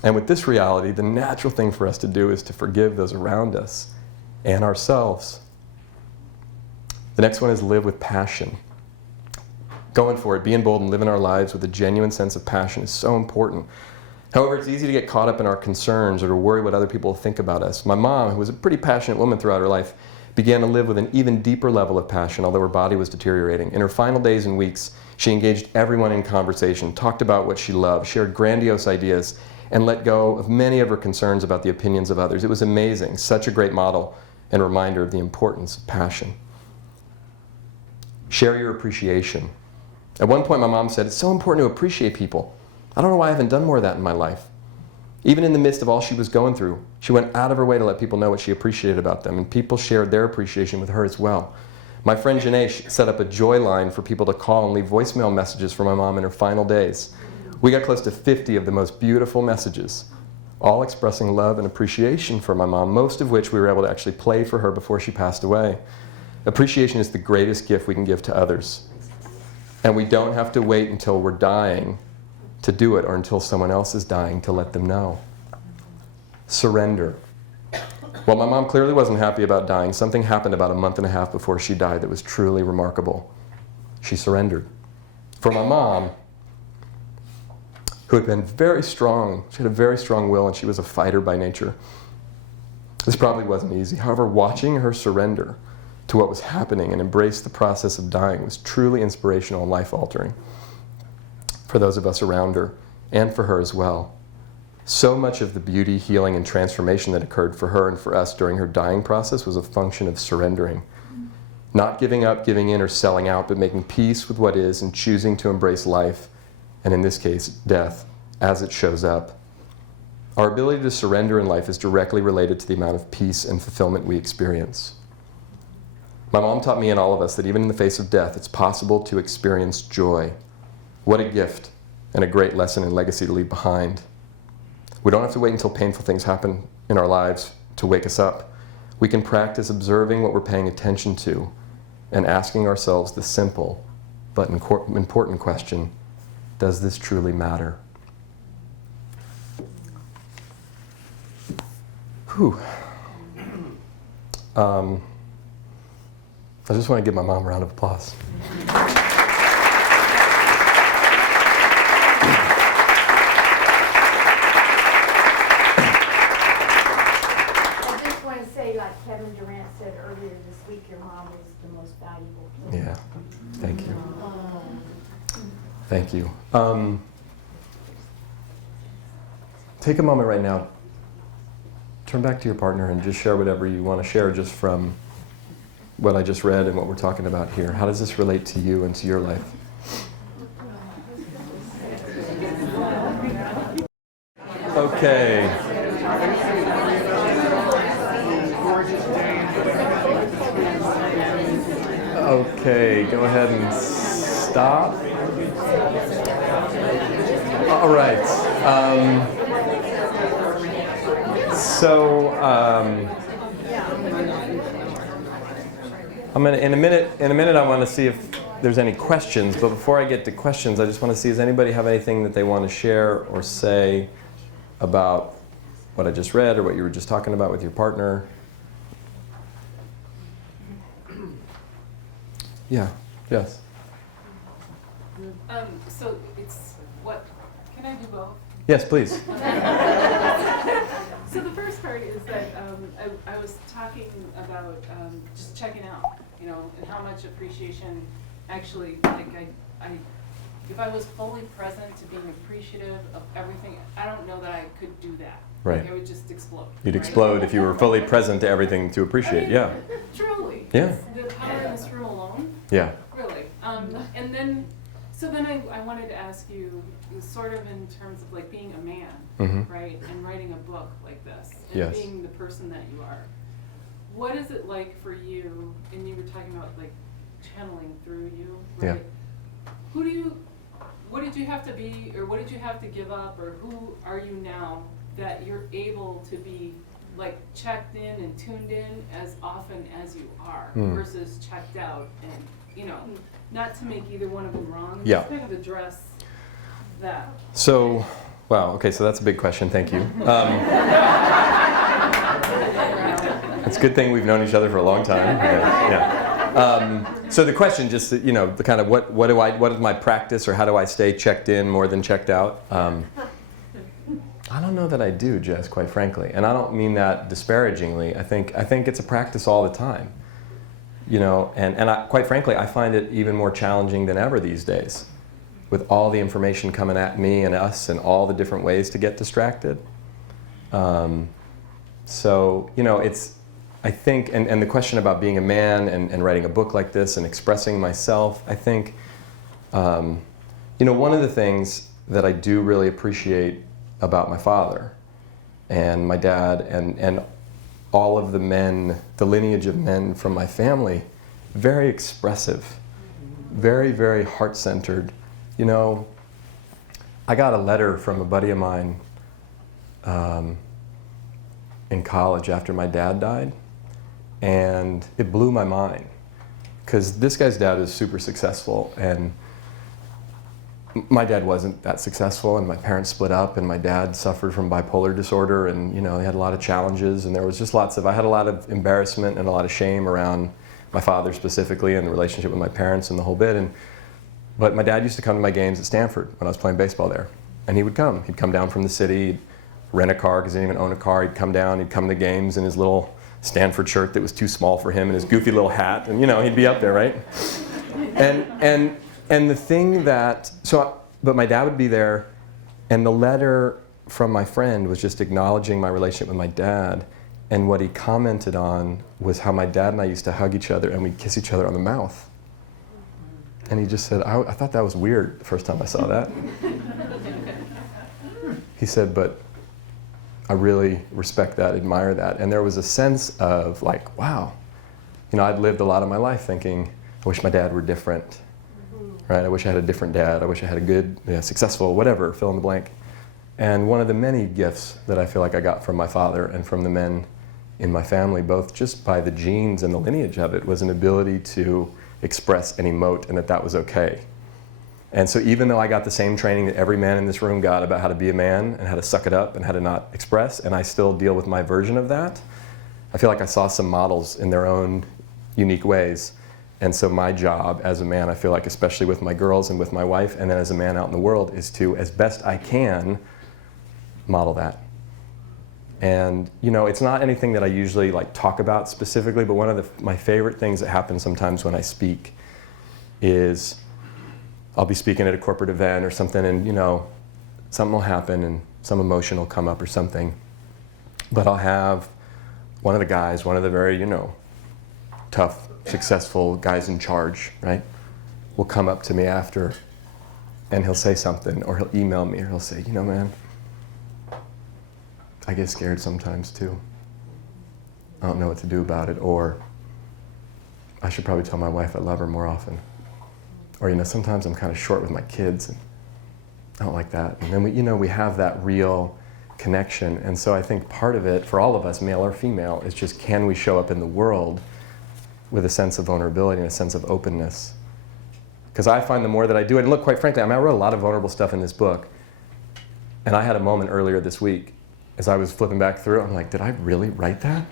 And with this reality, the natural thing for us to do is to forgive those around us and ourselves. The next one is live with passion. Going for it, being bold and living our lives with a genuine sense of passion is so important. However, it's easy to get caught up in our concerns or to worry what other people will think about us. My mom, who was a pretty passionate woman throughout her life, began to live with an even deeper level of passion, although her body was deteriorating. In her final days and weeks, she engaged everyone in conversation, talked about what she loved, shared grandiose ideas, and let go of many of her concerns about the opinions of others. It was amazing, such a great model and reminder of the importance of passion. Share your appreciation. At one point, my mom said, it's so important to appreciate people. I don't know why I haven't done more of that in my life. Even in the midst of all she was going through, she went out of her way to let people know what she appreciated about them, and people shared their appreciation with her as well. My friend Janae set up a joy line for people to call and leave voicemail messages for my mom in her final days. We got close to 50 of the most beautiful messages, all expressing love and appreciation for my mom, most of which we were able to actually play for her before she passed away. Appreciation is the greatest gift we can give to others. And we don't have to wait until we're dying to do it, or until someone else is dying to let them know. Surrender. Well, my mom clearly wasn't happy about dying. Something happened about a month and a half before she died that was truly remarkable. She surrendered. For my mom, who had been very strong, she had a very strong will, and she was a fighter by nature, this probably wasn't easy. However, watching her surrender to what was happening and embrace the process of dying was truly inspirational and life-altering for those of us around her, and for her as well. So much of the beauty, healing, and transformation that occurred for her and for us during her dying process was a function of surrendering. Not giving up, giving in, or selling out, but making peace with what is and choosing to embrace life, and in this case, death, as it shows up. Our ability to surrender in life is directly related to the amount of peace and fulfillment we experience. My mom taught me and all of us that even in the face of death, it's possible to experience joy. What a gift, and a great lesson and legacy to leave behind. We don't have to wait until painful things happen in our lives to wake us up. We can practice observing what we're paying attention to and asking ourselves the simple but important question, does this truly matter? Whew. I just want to give my mom a round of applause. Like Kevin Durant said earlier this week, your mom is the most valuable person. Yeah, thank you. Thank you. Take a moment right now. Turn back to your partner and just share whatever you want to share just from what I just read and what we're talking about here. How does this relate to you and to your life? Okay. Okay, go ahead and stop. All right. I'm gonna in a minute I want to see if there's any questions. But before I get to questions, I just want to see, does anybody have anything that they want to share or say about what I just read or what you were just talking about with your partner? Yeah. Yes. So it's what? Can I do both? Yes, please. So the first part is that I was talking about just checking out, you know, and how much appreciation actually, like if I was fully present to being appreciative of everything, I don't know that I could do that. Right. Like I would just explode. You'd right? explode if you were fully present to everything to appreciate. Yeah. Truly. Yeah. The power in this room alone. Yeah. Really. And then, so then I wanted to ask you, sort of in terms of like being a man, Mm-hmm. right, and writing a book like this, and Yes. being the person that you are. What is it like for you? And you were talking about like channeling through you, right? Yeah. What did you have to be, or what did you have to give up, or who are you now that you're able to be like checked in and tuned in as often as you are, versus checked out, and you know, not to make either one of them wrong, Yeah. just kind of address that. So, wow, okay, so that's a big question, thank you. It's a good thing we've known each other for a long time. Yeah. So the question, just, you know, the kind of what is my practice, or how do I stay checked in more than checked out? I don't know that I do, Jess, quite frankly. And I don't mean that disparagingly. I think it's a practice all the time. You know, and quite frankly, I find it even more challenging than ever these days, with all the information coming at me and us and all the different ways to get distracted. So, you know, I think, and the question about being a man and writing a book like this and expressing myself, I think, you know, one of the things that I do really appreciate about my father and my dad and all of the men, the lineage of men from my family, very expressive, very, very heart-centered. You know, I got a letter from a buddy of mine in college after my dad died, and it blew my mind. Because this guy's dad is super successful, and my dad wasn't that successful, and my parents split up, and my dad suffered from bipolar disorder, and he had a lot of challenges, and there was just I had a lot of embarrassment and a lot of shame around my father specifically, and the relationship with my parents and the whole bit. But my dad used to come to my games at Stanford when I was playing baseball there, and he would come. He'd come down from the city, he'd rent a car because he didn't even own a car. He'd come down, he'd come to games in his little Stanford shirt that was too small for him, and his goofy little hat, and he'd be up there, right? And the thing but my dad would be there, and the letter from my friend was just acknowledging my relationship with my dad, and what he commented on was how my dad and I used to hug each other and we'd kiss each other on the mouth. And he just said, I thought that was weird the first time I saw that. He said, but I really respect that, admire that. And there was a sense of like, wow, I'd lived a lot of my life thinking, I wish my dad were different, right? I wish I had a different dad. I wish I had a good, successful, whatever, fill in the blank. And one of the many gifts that I feel like I got from my father and from the men in my family, both just by the genes and the lineage of it, was an ability to express and emote, and that was okay. And so even though I got the same training that every man in this room got about how to be a man and how to suck it up and how to not express, and I still deal with my version of that, I feel like I saw some models in their own unique ways. And so my job as a man, I feel like, especially with my girls and with my wife, and then as a man out in the world, is to, as best I can, model that. And it's not anything that I usually talk about specifically, but one of my favorite things that happens sometimes when I speak is I'll be speaking at a corporate event or something, and something will happen and some emotion will come up or something. But I'll have one of the guys, one of the very, tough, successful guys in charge, right, will come up to me after and he'll say something, or he'll email me, or he'll say, man, I get scared sometimes too. I don't know what to do about it, or I should probably tell my wife I love her more often. Or, sometimes I'm kind of short with my kids, and I don't like that. And then we have that real connection. And so I think part of it, for all of us, male or female, is just, can we show up in the world with a sense of vulnerability and a sense of openness? Because I find the more that I do it, and look, quite frankly, I wrote a lot of vulnerable stuff in this book, and I had a moment earlier this week as I was flipping back through, I'm like, did I really write that?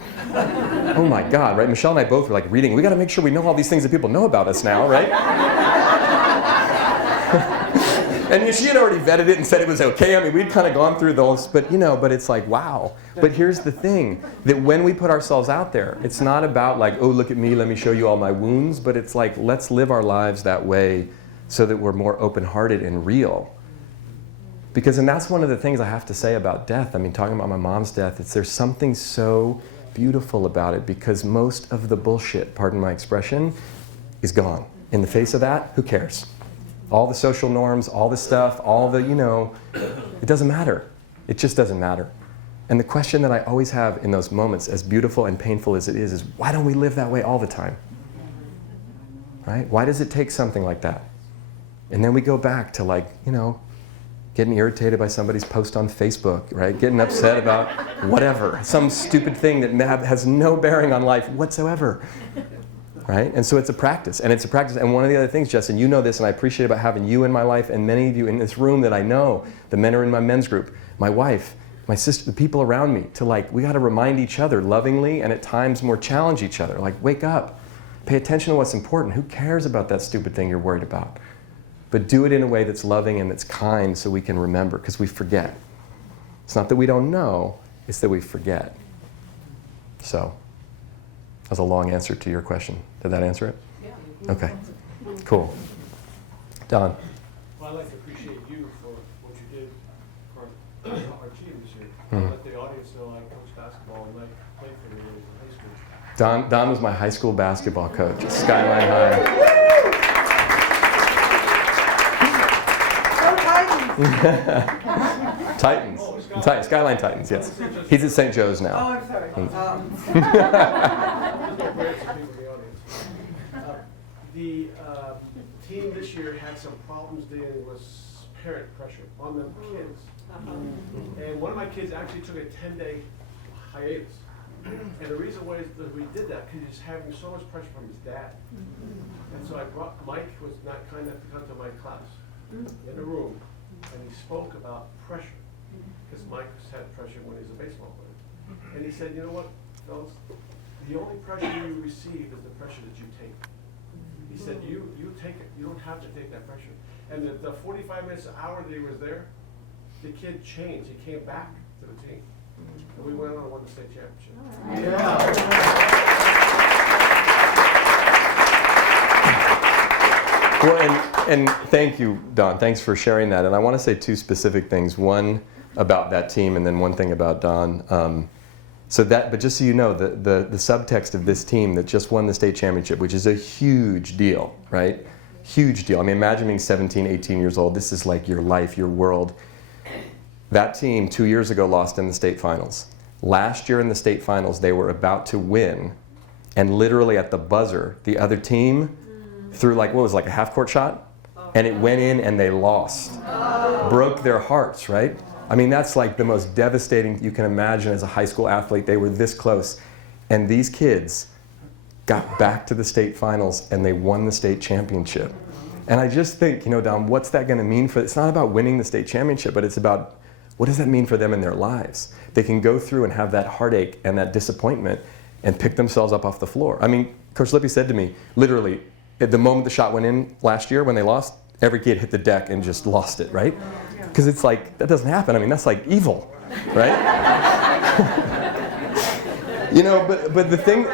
Oh my God, right? Michelle and I both were reading, we got to make sure we know all these things that people know about us now, right? And she had already vetted it and said it was okay. We'd kind of gone through those, but but it's like, wow. But here's the thing, that when we put ourselves out there, it's not about oh, look at me, let me show you all my wounds, but it's let's live our lives that way so that we're more open-hearted and real. And that's one of the things I have to say about death. Talking about my mom's death, there's something so beautiful about it, because most of the bullshit, pardon my expression, is gone. In the face of that, who cares? All the social norms, all the stuff, all the, it doesn't matter. It just doesn't matter. And the question that I always have in those moments, as beautiful and painful as it is why don't we live that way all the time? Right? Why does it take something like that? And then we go back to getting irritated by somebody's post on Facebook, right? Getting upset about whatever, some stupid thing that has no bearing on life whatsoever, right? And so it's a practice, and And one of the other things, Justin, you know this, and I appreciate about having you in my life, and many of you in this room that I know, the men are in my men's group, my wife, my sister, the people around me, to we got to remind each other lovingly, and at times more challenge each other. Wake up, pay attention to what's important. Who cares about that stupid thing you're worried about? But do it in a way that's loving and that's kind, so we can remember, because we forget. It's not that we don't know, it's that we forget. So, that was a long answer to your question. Did that answer it? Yeah. Okay, cool. Don. Well, I'd like to appreciate you for what you did for our team this year. I'd let the audience know I coached basketball and I played for you in high school. Don was my high school basketball coach at Skyline High. Titans. Skyline Titans, yes. He's at St. Joe's now. Oh, I'm sorry. The team this year had some problems dealing with parent pressure on the kids. And one of my kids actually took a 10-day hiatus. And the reason why is that we did that, because he's having so much pressure from his dad. And so I brought, Mike was not kind enough to come to my class in the room, and he spoke about pressure, because Mike had pressure when he was a baseball player. And he said, you know what, fellas, the only pressure you receive is the pressure that you take. He said, you take it, you don't have to take that pressure. And the 45 minutes, an hour that he was there, the kid changed, he came back to the team. And we went on and won the state championship. Well, and thank you, Don. Thanks for sharing that. And I want to say two specific things. One about that team, and then one thing about Don. But just so you know, the subtext of this team that just won the state championship, which is a huge deal, right? Huge deal. I mean, imagine being 17, 18 years old. This is like your life, your world. That team 2 years ago lost in the state finals. Last year in the state finals, they were about to win, and literally at the buzzer, the other team threw like a half-court shot, and it went in and they lost. Broke their hearts, right? I mean, that's like the most devastating you can imagine as a high school athlete. They were this close. And these kids got back to the state finals and they won the state championship. And I just think, Don, what's that going to mean for, it's not about winning the state championship, but it's about what does that mean for them in their lives? They can go through and have that heartache and that disappointment and pick themselves up off the floor. I mean, Coach Lippy said to me, literally, at the moment the shot went in last year when they lost, every kid hit the deck and just lost it, right? Because it's like, that doesn't happen. I mean, that's like evil, right? But the thing,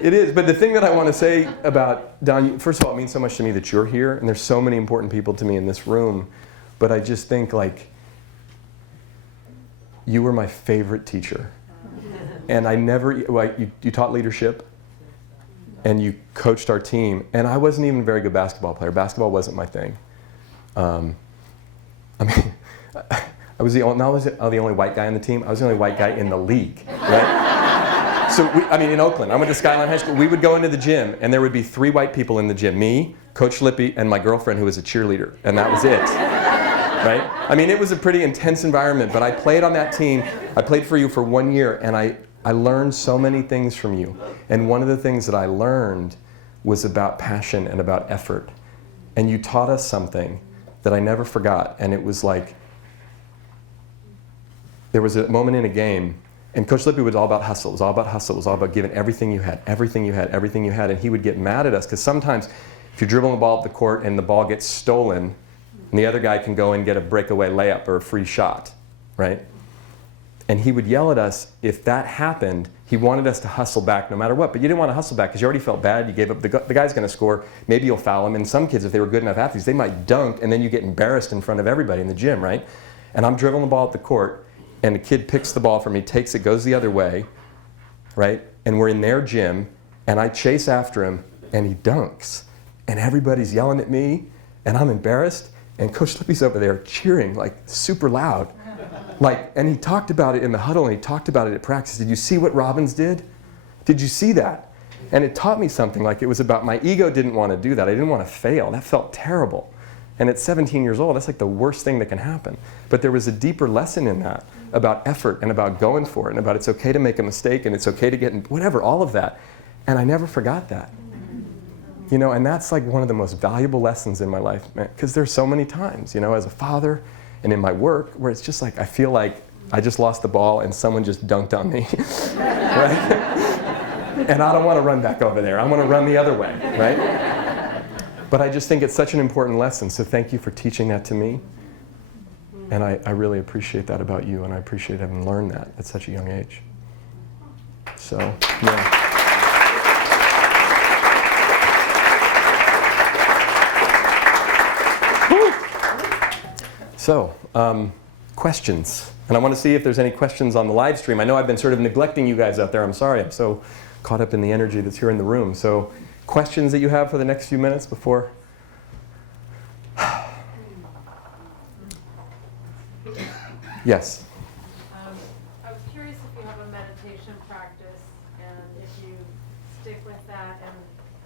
it is, but the thing that I want to say about, Don, first of all, it means so much to me that you're here, and there's so many important people to me in this room, but I just think you were my favorite teacher. And I never, you taught leadership, and you coached our team, and I wasn't even a very good basketball player. Basketball wasn't my thing. I was the only white guy on the team. I was the only white guy in the league, right? So, in Oakland, I went to Skyline High School. We would go into the gym, and there would be 3 white people in the gym. Me, Coach Lippy, and my girlfriend, who was a cheerleader, and that was it, right? I mean, it was a pretty intense environment, but I played on that team. I played for you for 1 year, and I learned so many things from you. And one of the things that I learned was about passion and about effort. And you taught us something that I never forgot, and it was like, there was a moment in a game, and Coach Lippy was all about hustle. It was all about hustle. It was all about giving everything you had, everything you had, everything you had. And he would get mad at us, because sometimes if you're dribbling the ball up the court and the ball gets stolen, and the other guy can go and get a breakaway layup or a free shot, right? And he would yell at us if that happened. He wanted us to hustle back no matter what. But you didn't want to hustle back because you already felt bad. You gave up. The guy's going to score. Maybe you'll foul him. And some kids, if they were good enough athletes, they might dunk, and then you get embarrassed in front of everybody in the gym, right? And I'm dribbling the ball up the court, and the kid picks the ball from me, takes it, goes the other way, right? And we're in their gym, and I chase after him, and he dunks. And everybody's yelling at me, and I'm embarrassed. And Coach Lippy's over there cheering, like super loud. And he talked about it in the huddle, and he talked about it at practice. Did you see what Robbins did? Did you see that? And it taught me something. It was about my ego didn't want to do that. I didn't want to fail. That felt terrible. And at 17 years old, that's like the worst thing that can happen. But there was a deeper lesson in that about effort and about going for it and about it's okay to make a mistake and it's okay to get, whatever, all of that. And I never forgot that. And that's like one of the most valuable lessons in my life, because there's so many times, as a father, and in my work, where it's just like I feel like I just lost the ball and someone just dunked on me, right? And I don't want to run back over there. I want to run the other way, right? But I just think it's such an important lesson, so thank you for teaching that to me. And I really appreciate that about you, and I appreciate having learned that at such a young age. So, yeah. So, questions. And I want to see if there's any questions on the live stream. I know I've been sort of neglecting you guys out there. I'm sorry. I'm so caught up in the energy that's here in the room. So, questions that you have for the next few minutes before? Yes. I was curious if you have a meditation practice and if you stick with that and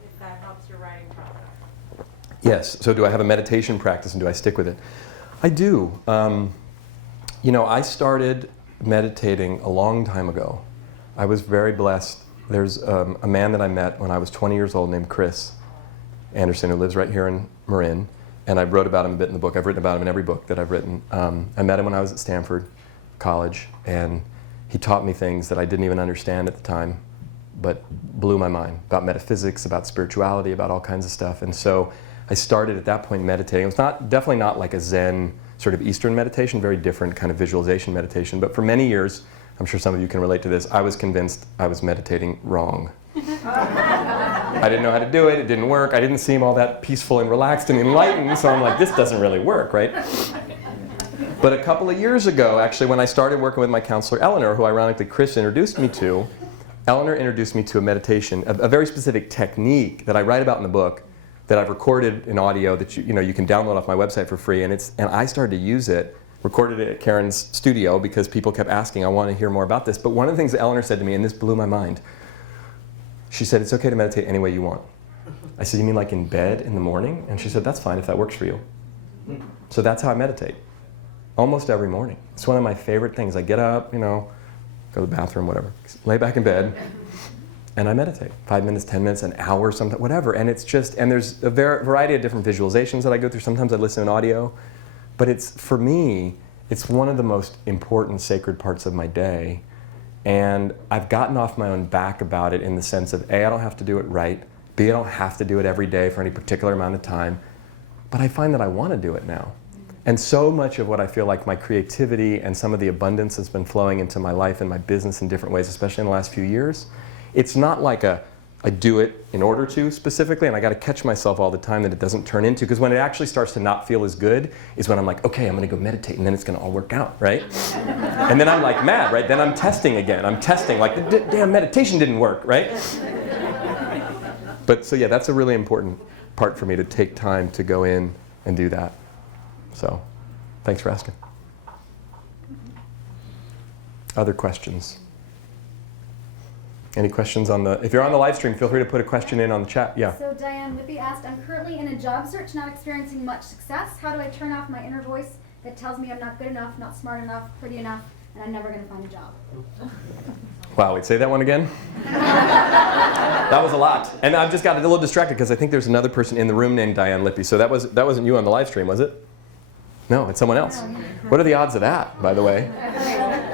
if that helps your writing process. Yes. So do I have a meditation practice and do I stick with it? I do. I started meditating a long time ago. I was very blessed. There's a man that I met when I was 20 years old named Chris Anderson, who lives right here in Marin, and I wrote about him a bit in the book. I've written about him in every book that I've written. I met him when I was at Stanford College, and he taught me things that I didn't even understand at the time, but blew my mind, about metaphysics, about spirituality, about all kinds of stuff. And so I started at that point meditating. It was definitely not like a Zen sort of Eastern meditation, very different kind of visualization meditation. But for many years, I'm sure some of you can relate to this, I was convinced I was meditating wrong. I didn't know how to do it, it didn't work, I didn't seem all that peaceful and relaxed and enlightened, so I'm like, this doesn't really work, right? But a couple of years ago, actually, when I started working with my counselor, Eleanor, who ironically Chris introduced me to, Eleanor introduced me to a meditation, a very specific technique that I write about in the book, that I've recorded in audio that you can download off my website for free, and I started to use it, recorded it at Karen's studio because people kept asking, I want to hear more about this. But one of the things that Eleanor said to me, and this blew my mind, she said, it's okay to meditate any way you want. I said, you mean like in bed in the morning? And she said, that's fine if that works for you. So that's how I meditate, almost every morning. It's one of my favorite things. I get up, go to the bathroom, whatever, lay back in bed, and I meditate. 5 minutes, 10 minutes, an hour, something, whatever. And it's just, and there's a variety of different visualizations that I go through. Sometimes I listen in audio. But for me, it's one of the most important sacred parts of my day. And I've gotten off my own back about it in the sense of A, I don't have to do it right. B, I don't have to do it every day for any particular amount of time. But I find that I want to do it now. And so much of what I feel like my creativity and some of the abundance that's been flowing into my life and my business in different ways, especially in the last few years, it's not like I do it in order to specifically, and I got to catch myself all the time that it doesn't turn into, because when it actually starts to not feel as good is when I'm like, okay, I'm going to go meditate, and then it's going to all work out, right? And then I'm like mad, right? Then I'm testing again. I'm testing, like the damn meditation didn't work, right? But so yeah, that's a really important part for me, to take time to go in and do that. So thanks for asking. Other questions? Any questions if you're on the live stream, feel free to put a question in on the chat. Yeah. So Diane Lippy asked, I'm currently in a job search, not experiencing much success. How do I turn off my inner voice that tells me I'm not good enough, not smart enough, pretty enough, and I'm never going to find a job? Wow, wait, say that one again? That was a lot. And I've just got a little distracted because I think there's another person in the room named Diane Lippy. So that wasn't you on the live stream, was it? No, it's someone else. What are the odds of that, by the way?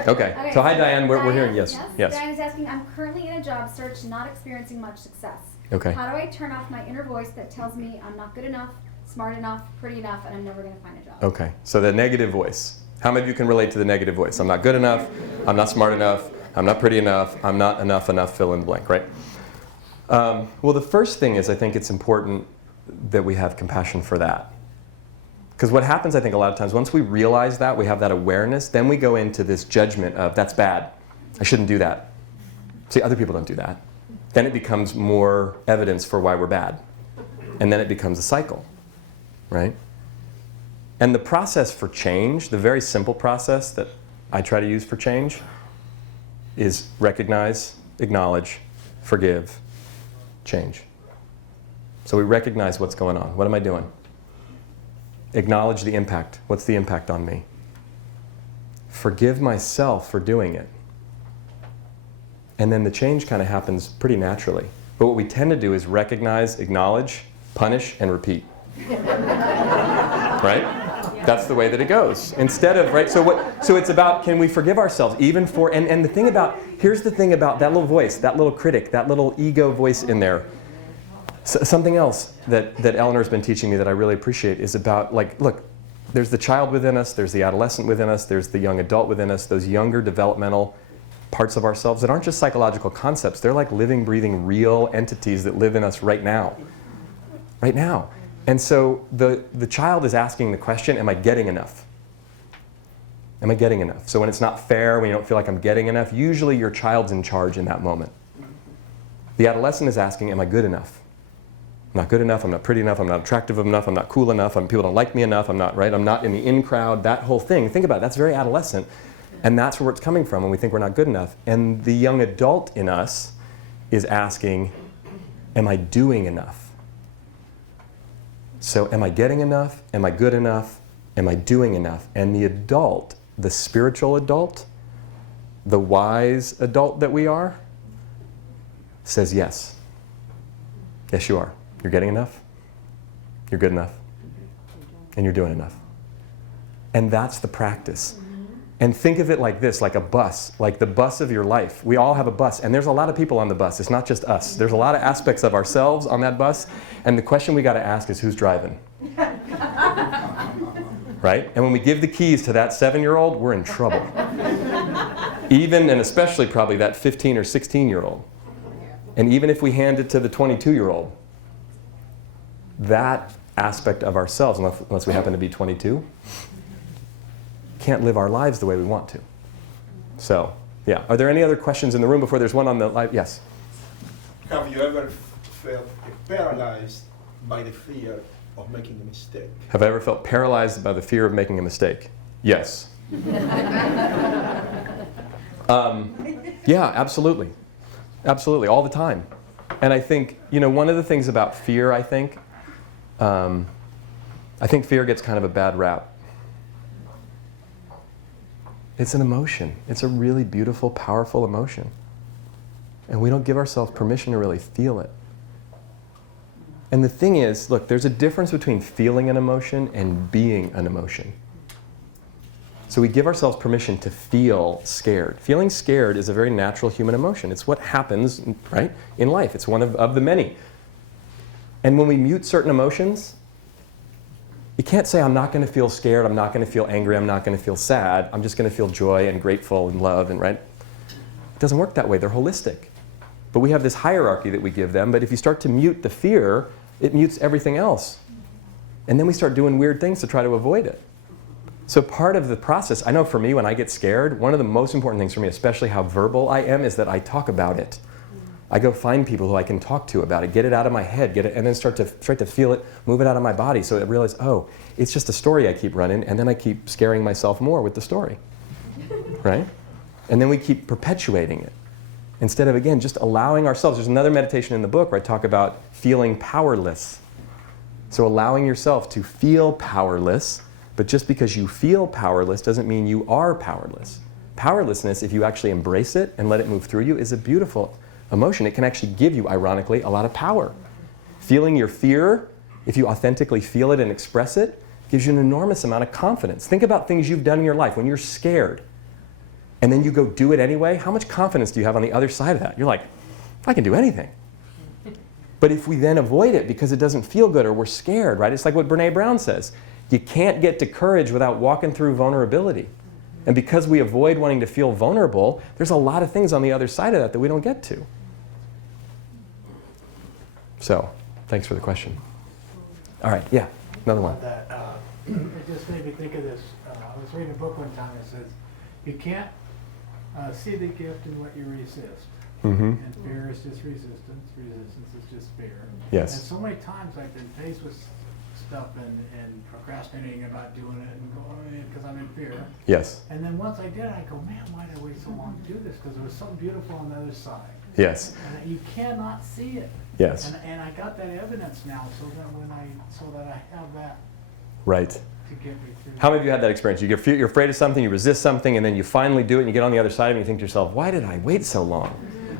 Okay. So hi, Diane. We're hearing yes. Diane is asking, I'm currently in a job search, not experiencing much success. Okay. How do I turn off my inner voice that tells me I'm not good enough, smart enough, pretty enough, and I'm never going to find a job? Okay. So the negative voice. How many of you can relate to the negative voice? I'm not good enough. I'm not smart enough. I'm not pretty enough. I'm not enough, fill in the blank, right? Well, the first thing is I think it's important that we have compassion for that. Because what happens, I think, a lot of times, once we realize that, we have that awareness, then we go into this judgment of, that's bad. I shouldn't do that. See, other people don't do that. Then it becomes more evidence for why we're bad. And then it becomes a cycle, right? And the process for change, the very simple process that I try to use for change, is recognize, acknowledge, forgive, change. So we recognize what's going on. What am I doing? Acknowledge the impact. What's the impact on me? Forgive myself for doing it. And then the change kind of happens pretty naturally. But what we tend to do is recognize, acknowledge, punish, and repeat. Right? That's the way that it goes. Instead of, right, so it's about, can we forgive ourselves even for, and the thing about, here's the thing about that little voice, that little critic, that little ego voice in there. So, something else that Eleanor's been teaching me that I really appreciate is about, like, look, there's the child within us, there's the adolescent within us, there's the young adult within us, those younger developmental parts of ourselves that aren't just psychological concepts, they're like living, breathing, real entities that live in us right now. Right now. And so the child is asking the question, am I getting enough? Am I getting enough? So when it's not fair, when you don't feel like I'm getting enough, usually your child's in charge in that moment. The adolescent is asking, am I good enough? I'm not good enough, I'm not pretty enough, I'm not attractive enough, I'm not cool enough, people don't like me enough, I'm not, right? I'm not in the in crowd, that whole thing. Think about it, that's very adolescent. And that's where it's coming from when we think we're not good enough. And the young adult in us is asking, am I doing enough? So am I getting enough? Am I good enough? Am I doing enough? And the adult, the spiritual adult, the wise adult that we are, says yes. Yes, you are. You're getting enough. You're good enough. And you're doing enough. And that's the practice. And think of it like this, like a bus, like the bus of your life. We all have a bus, and there's a lot of people on the bus. It's not just us. There's a lot of aspects of ourselves on that bus, and the question we got to ask is, who's driving? Right? And when we give the keys to that 7-year-old, we're in trouble. Even and especially probably that 15 or 16-year-old. And even if we hand it to the 22-year-old, that aspect of ourselves, unless we happen to be 22, can't live our lives the way we want to. So, yeah. Are there any other questions in the room before there's one on the live? Yes. Have you ever felt paralyzed by the fear of making a mistake? Have I ever felt paralyzed by the fear of making a mistake? Yes. Yeah, absolutely. Absolutely, all the time. And I think, one of the things about fear, I think fear gets kind of a bad rap. It's an emotion. It's a really beautiful, powerful emotion. And we don't give ourselves permission to really feel it. And the thing is, look, there's a difference between feeling an emotion and being an emotion. So we give ourselves permission to feel scared. Feeling scared is a very natural human emotion. It's what happens, right, in life. It's one of the many. And when we mute certain emotions, you can't say, I'm not going to feel scared, I'm not going to feel angry, I'm not going to feel sad, I'm just going to feel joy and grateful and love, and right? It doesn't work that way. They're holistic. But we have this hierarchy that we give them, but if you start to mute the fear, it mutes everything else. And then we start doing weird things to try to avoid it. So part of the process, I know for me when I get scared, one of the most important things for me, especially how verbal I am, is that I talk about it. I go find people who I can talk to about it, get it out of my head, and then start to feel it, move it out of my body, so I realize, oh, it's just a story I keep running, and then I keep scaring myself more with the story, right? And then we keep perpetuating it. Instead of, again, just allowing ourselves. There's another meditation in the book where I talk about feeling powerless. So allowing yourself to feel powerless, but just because you feel powerless doesn't mean you are powerless. Powerlessness, if you actually embrace it and let it move through you, is a beautiful emotion. It can actually give you, ironically, a lot of power. Feeling your fear, if you authentically feel it and express it, gives you an enormous amount of confidence. Think about things you've done in your life when you're scared, and then you go do it anyway. How much confidence do you have on the other side of that? You're like, I can do anything. But if we then avoid it because it doesn't feel good or we're scared, right? It's like what Brene Brown says. You can't get to courage without walking through vulnerability. And because we avoid wanting to feel vulnerable, there's a lot of things on the other side of that we don't get to. So, thanks for the question. All right, yeah, another one. It just made me think of this. I was reading a book one time that says, you can't see the gift in what you resist. Mm-hmm. And fear is just resistance. Resistance is just fear. Yes. And so many times I've been faced with stuff and procrastinating about doing it and going because I'm in fear. Yes. And then once I did it, I go, man, why did I wait so long to do this? Because there was something beautiful on the other side. Yes. And you cannot see it. Yes. And I got that evidence now, so that I have that. Right. To get me through. How many of you had that experience? You're afraid of something, you resist something, and then you finally do it, and you get on the other side of it, and you think to yourself, why did I wait so long?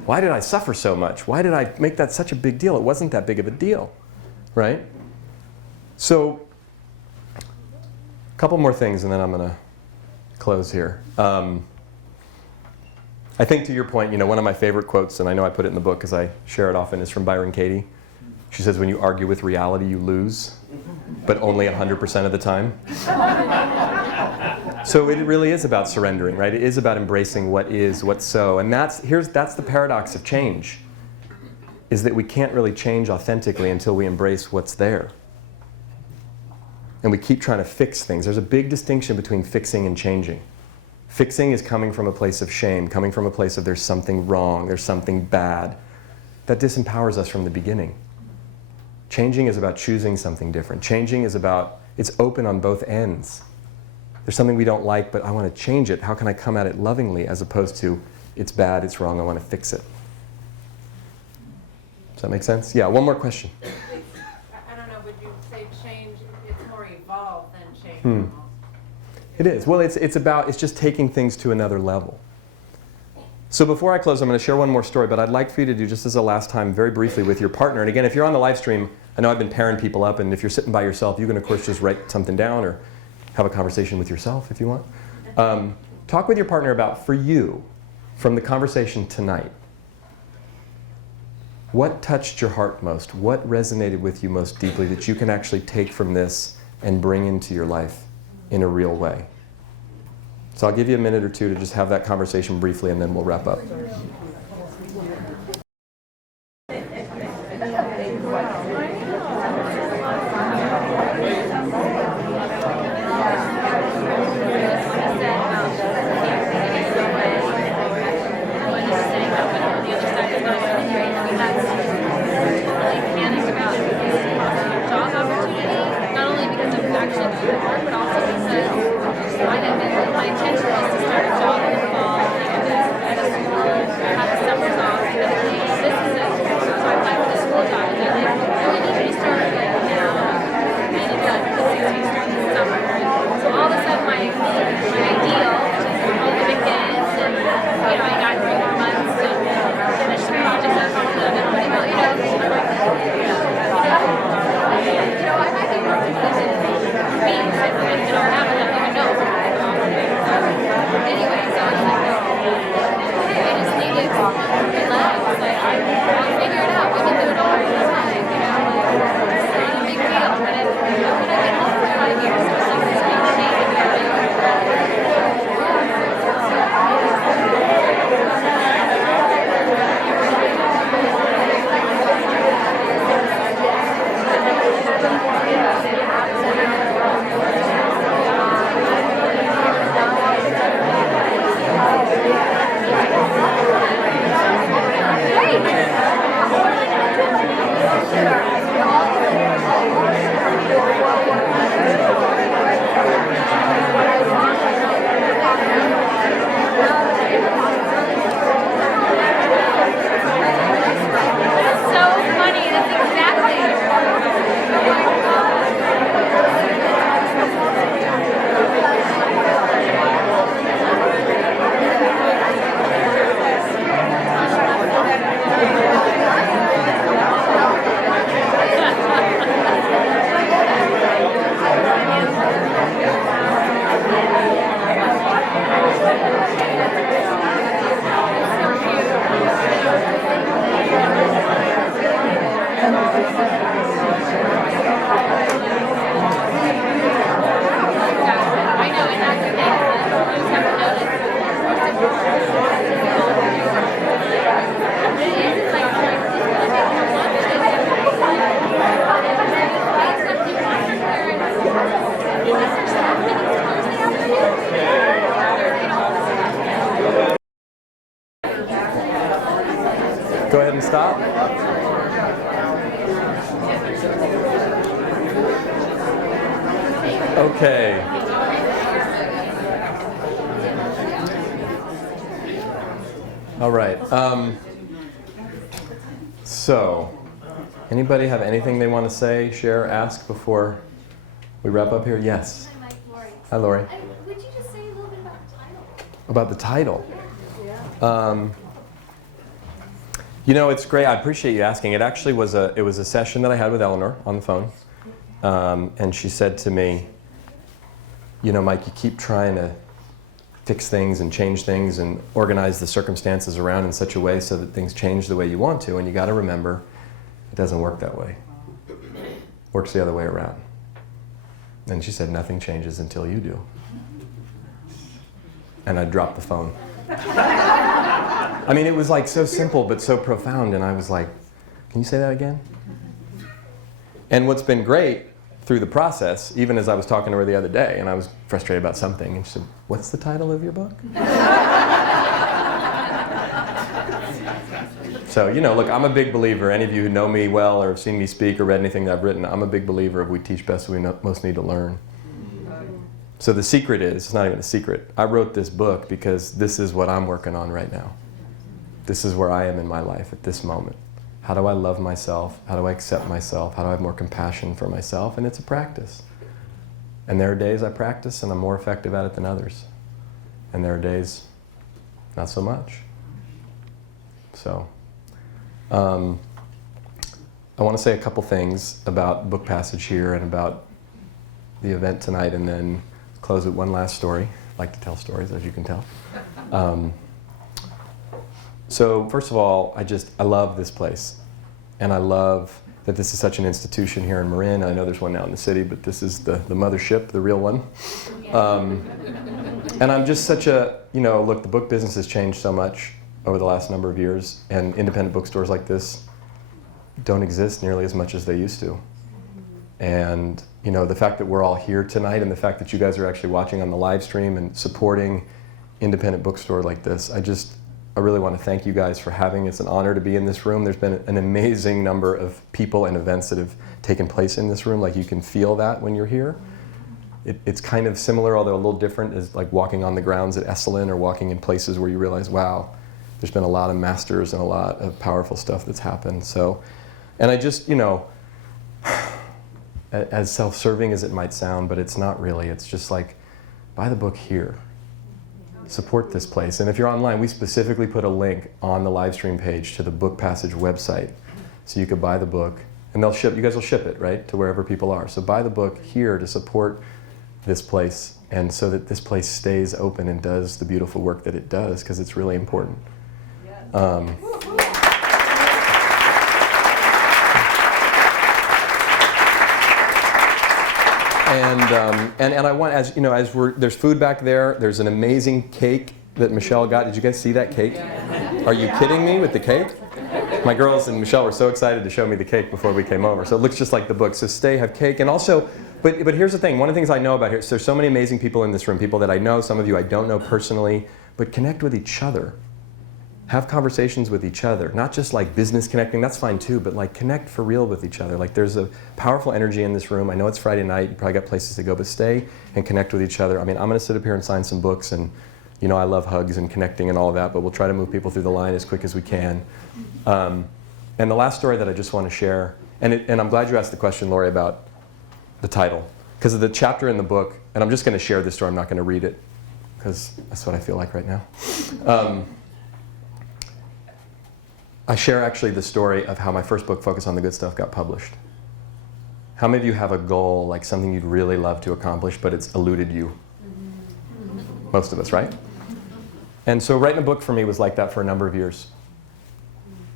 Why did I suffer so much? Why did I make that such a big deal? It wasn't that big of a deal, right? So, a couple more things, and then I'm going to close here. I think to your point, one of my favorite quotes, and I know I put it in the book because I share it often, is from Byron Katie. She says, when you argue with reality, you lose, but only 100% of the time. So it really is about surrendering, right? It is about embracing what is, what's so. And that's the paradox of change, is that we can't really change authentically until we embrace what's there. And we keep trying to fix things. There's a big distinction between fixing and changing. Fixing is coming from a place of shame, coming from a place of there's something wrong, there's something bad. That disempowers us from the beginning. Changing is about choosing something different. Changing is about, it's open on both ends. There's something we don't like, but I want to change it. How can I come at it lovingly as opposed to, it's bad, it's wrong, I want to fix it. Does that make sense? Yeah, one more question. I don't know, would you say change, it's more evolved than change almost? It is. Well, it's just taking things to another level. So before I close, I'm going to share one more story, but I'd like for you to do, just as a last time, very briefly with your partner. And again, if you're on the live stream, I know I've been pairing people up, and if you're sitting by yourself, you can, of course, just write something down or have a conversation with yourself if you want. Talk with your partner about, for you, from the conversation tonight, what touched your heart most? What resonated with you most deeply that you can actually take from this and bring into your life in a real way? So I'll give you a minute or two to just have that conversation briefly, and then we'll wrap up. Go ahead and stop. Okay. All right. So, anybody have anything they want to say, share, ask before we wrap up here? Yes. Hi, Mike. Lori. Hi, Lori. Would you just say a little bit about the title? About the title? You know, it's great. I appreciate you asking. It actually was a session that I had with Eleanor on the phone. And she said to me, you know, Mike, you keep trying to fix things and change things and organize the circumstances around in such a way so that things change the way you want to. And you got to remember, it doesn't work that way. It works the other way around. And she said, nothing changes until you do. And I dropped the phone. I mean, it was like so simple but so profound, and I was like, can you say that again? And what's been great through the process, even as I was talking to her the other day, and I was frustrated about something, and she said, what's the title of your book? So, you know, look, I'm a big believer. Any of you who know me well or have seen me speak or read anything that I've written, I'm a big believer of we teach best we most need to learn. So the secret is, it's not even a secret, I wrote this book because this is what I'm working on right now. This is where I am in my life at this moment. How do I love myself? How do I accept myself? How do I have more compassion for myself? And it's a practice. And there are days I practice and I'm more effective at it than others. And there are days not so much. So, I want to say a couple things about book passage here and about the event tonight, and then close with one last story. I like to tell stories, as you can tell. So first of all, I love this place. And I love that this is such an institution here in Marin. I know there's one now in the city, but this is the mothership, the real one. And I'm just such a, look, the book business has changed so much over the last number of years, and independent bookstores like this don't exist nearly as much as they used to. And the fact that we're all here tonight, and the fact that you guys are actually watching on the live stream and supporting independent bookstore like this, I really want to thank you guys for having. It's an honor to be in this room. There's been an amazing number of people and events that have taken place in this room. Like, you can feel that when you're here. It's kind of similar, although a little different, as like walking on the grounds at Esalen or walking in places where you realize, wow, there's been a lot of masters and a lot of powerful stuff that's happened. So, and I just, as self-serving as it might sound, but it's not really. It's just like, buy the book here. Support this place. And if you're online, we specifically put a link on the live stream page to the Book Passage website, so you could buy the book, and you guys will ship it, right, to wherever people are. So buy the book here to support this place, and so that this place stays open and does the beautiful work that it does, because it's really important. And I want, there's food back there. There's an amazing cake that Michelle got. Did you guys see that cake? Are you kidding me with the cake? My girls and Michelle were so excited to show me the cake before we came over. So it looks just like the book. So stay, have cake. And also, but here's the thing. One of the things I know about here, so there's so many amazing people in this room, people that I know, some of you I don't know personally, but connect with each other. Have conversations with each other, not just like business connecting, that's fine too, but like connect for real with each other. Like, there's a powerful energy in this room. I know it's Friday night, you probably got places to go, but stay and connect with each other. I mean, I'm gonna sit up here and sign some books, and I love hugs and connecting and all of that, but we'll try to move people through the line as quick as we can. And the last story that I just want to share, and I'm glad you asked the question, Lori, about the title, because of the chapter in the book, and I'm just gonna share this story, I'm not gonna read it, because that's what I feel like right now. I share actually the story of how my first book, Focus on the Good Stuff, got published. How many of you have a goal, like something you'd really love to accomplish, but it's eluded you? Most of us, right? And so writing a book for me was like that for a number of years.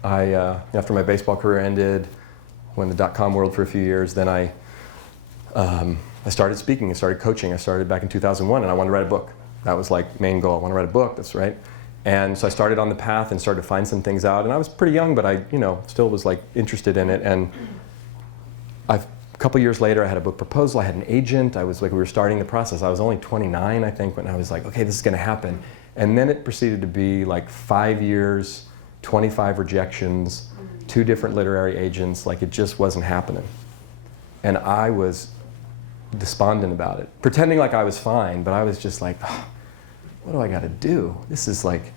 After my baseball career ended, went in the .com world for a few years, then I started speaking, I started coaching. I started back in 2001, and I wanted to write a book. That was like main goal. I want to write a book, that's right. And so I started on the path and started to find some things out. And I was pretty young, but I, still was like interested in it. And a couple years later, I had a book proposal. I had an agent. We were starting the process. I was only 29, I think, when I was like, okay, this is going to happen. And then it proceeded to be like 5 years, 25 rejections, 2 different literary agents. Like, it just wasn't happening. And I was despondent about it, pretending like I was fine, but I was just like, oh, what do I got to do? This is like,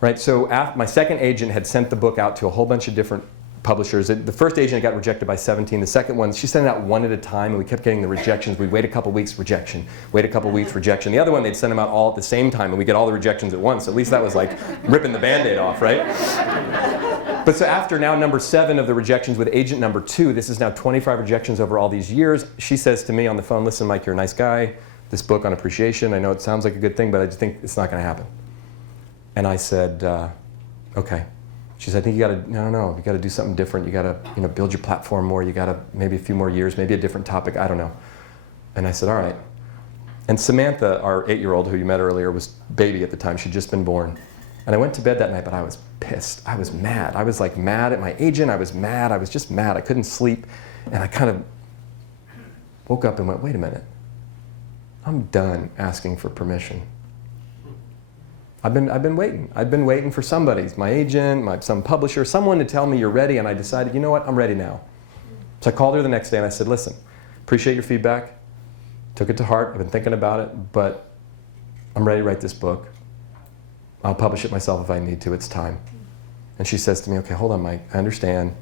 right? So my second agent had sent the book out to a whole bunch of different publishers. The first agent got rejected by 17. The second one, she sent it out one at a time, and we kept getting the rejections. We'd wait a couple weeks, rejection. Wait a couple weeks, rejection. The other one, they'd send them out all at the same time, and we get all the rejections at once. At least that was like ripping the Band-Aid off, right? But so after now number 7 of the rejections with agent number 2, this is now 25 rejections over all these years. She says to me on the phone, listen, Mike, you're a nice guy. This book on appreciation, I know it sounds like a good thing, but I just think it's not going to happen. And I said, okay. She said, I think you got to, no, you got to do something different. You got to, build your platform more. You got to maybe a few more years, maybe a different topic. I don't know. And I said, all right. And Samantha, our 8-year-old who you met earlier, was baby at the time. She'd just been born. And I went to bed that night, but I was pissed. I was mad. I was like mad at my agent. I was mad. I was just mad. I couldn't sleep. And I kind of woke up and went, wait a minute. I'm done asking for permission. I've been waiting. I've been waiting for somebody, my agent, some publisher, someone to tell me you're ready, and I decided, you know what, I'm ready now. So I called her the next day and I said, listen, appreciate your feedback, took it to heart, I've been thinking about it, but I'm ready to write this book. I'll publish it myself if I need to, it's time. And she says to me, okay, hold on, Mike, I understand.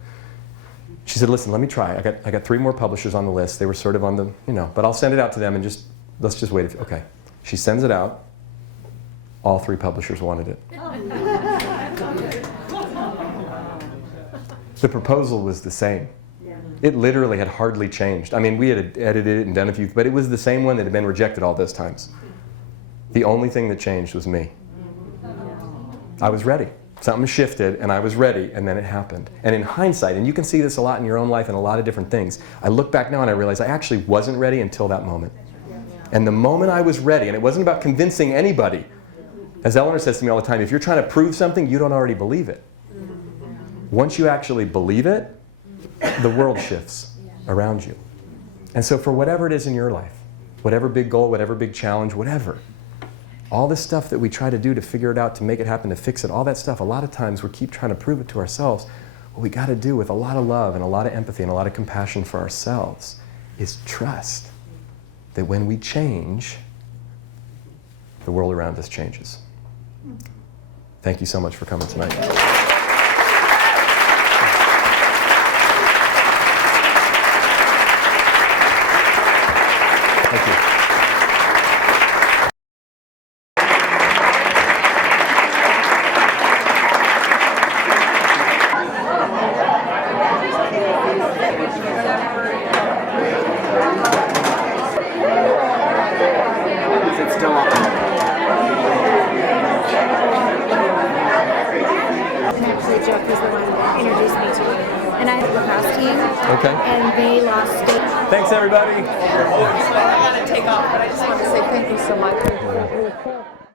She said, listen, let me try. I got 3 more publishers on the list. They were sort of on the, but I'll send it out to them and let's just wait. Okay. She sends it out. All 3 publishers wanted it. The proposal was the same. It literally had hardly changed. I mean, we had edited it and done a few, but it was the same one that had been rejected all those times. The only thing that changed was me. I was ready. Something shifted and I was ready, and then it happened. And in hindsight, and you can see this a lot in your own life and a lot of different things, I look back now and I realize I actually wasn't ready until that moment. And the moment I was ready, and it wasn't about convincing anybody. As Eleanor says to me all the time, if you're trying to prove something, you don't already believe it. Once you actually believe it, the world shifts around you. And so for whatever it is in your life, whatever big goal, whatever big challenge, whatever, all this stuff that we try to do to figure it out, to make it happen, to fix it, all that stuff, a lot of times we keep trying to prove it to ourselves. What we got to do with a lot of love and a lot of empathy and a lot of compassion for ourselves is trust that when we change, the world around us changes. Thank you so much for coming tonight. Thank you. Jeff was the one that introduced me to it. And I have the lacrosse team. Okay. And they lost state. Thanks, everybody. I gotta take off, but I just want to say thank you so much.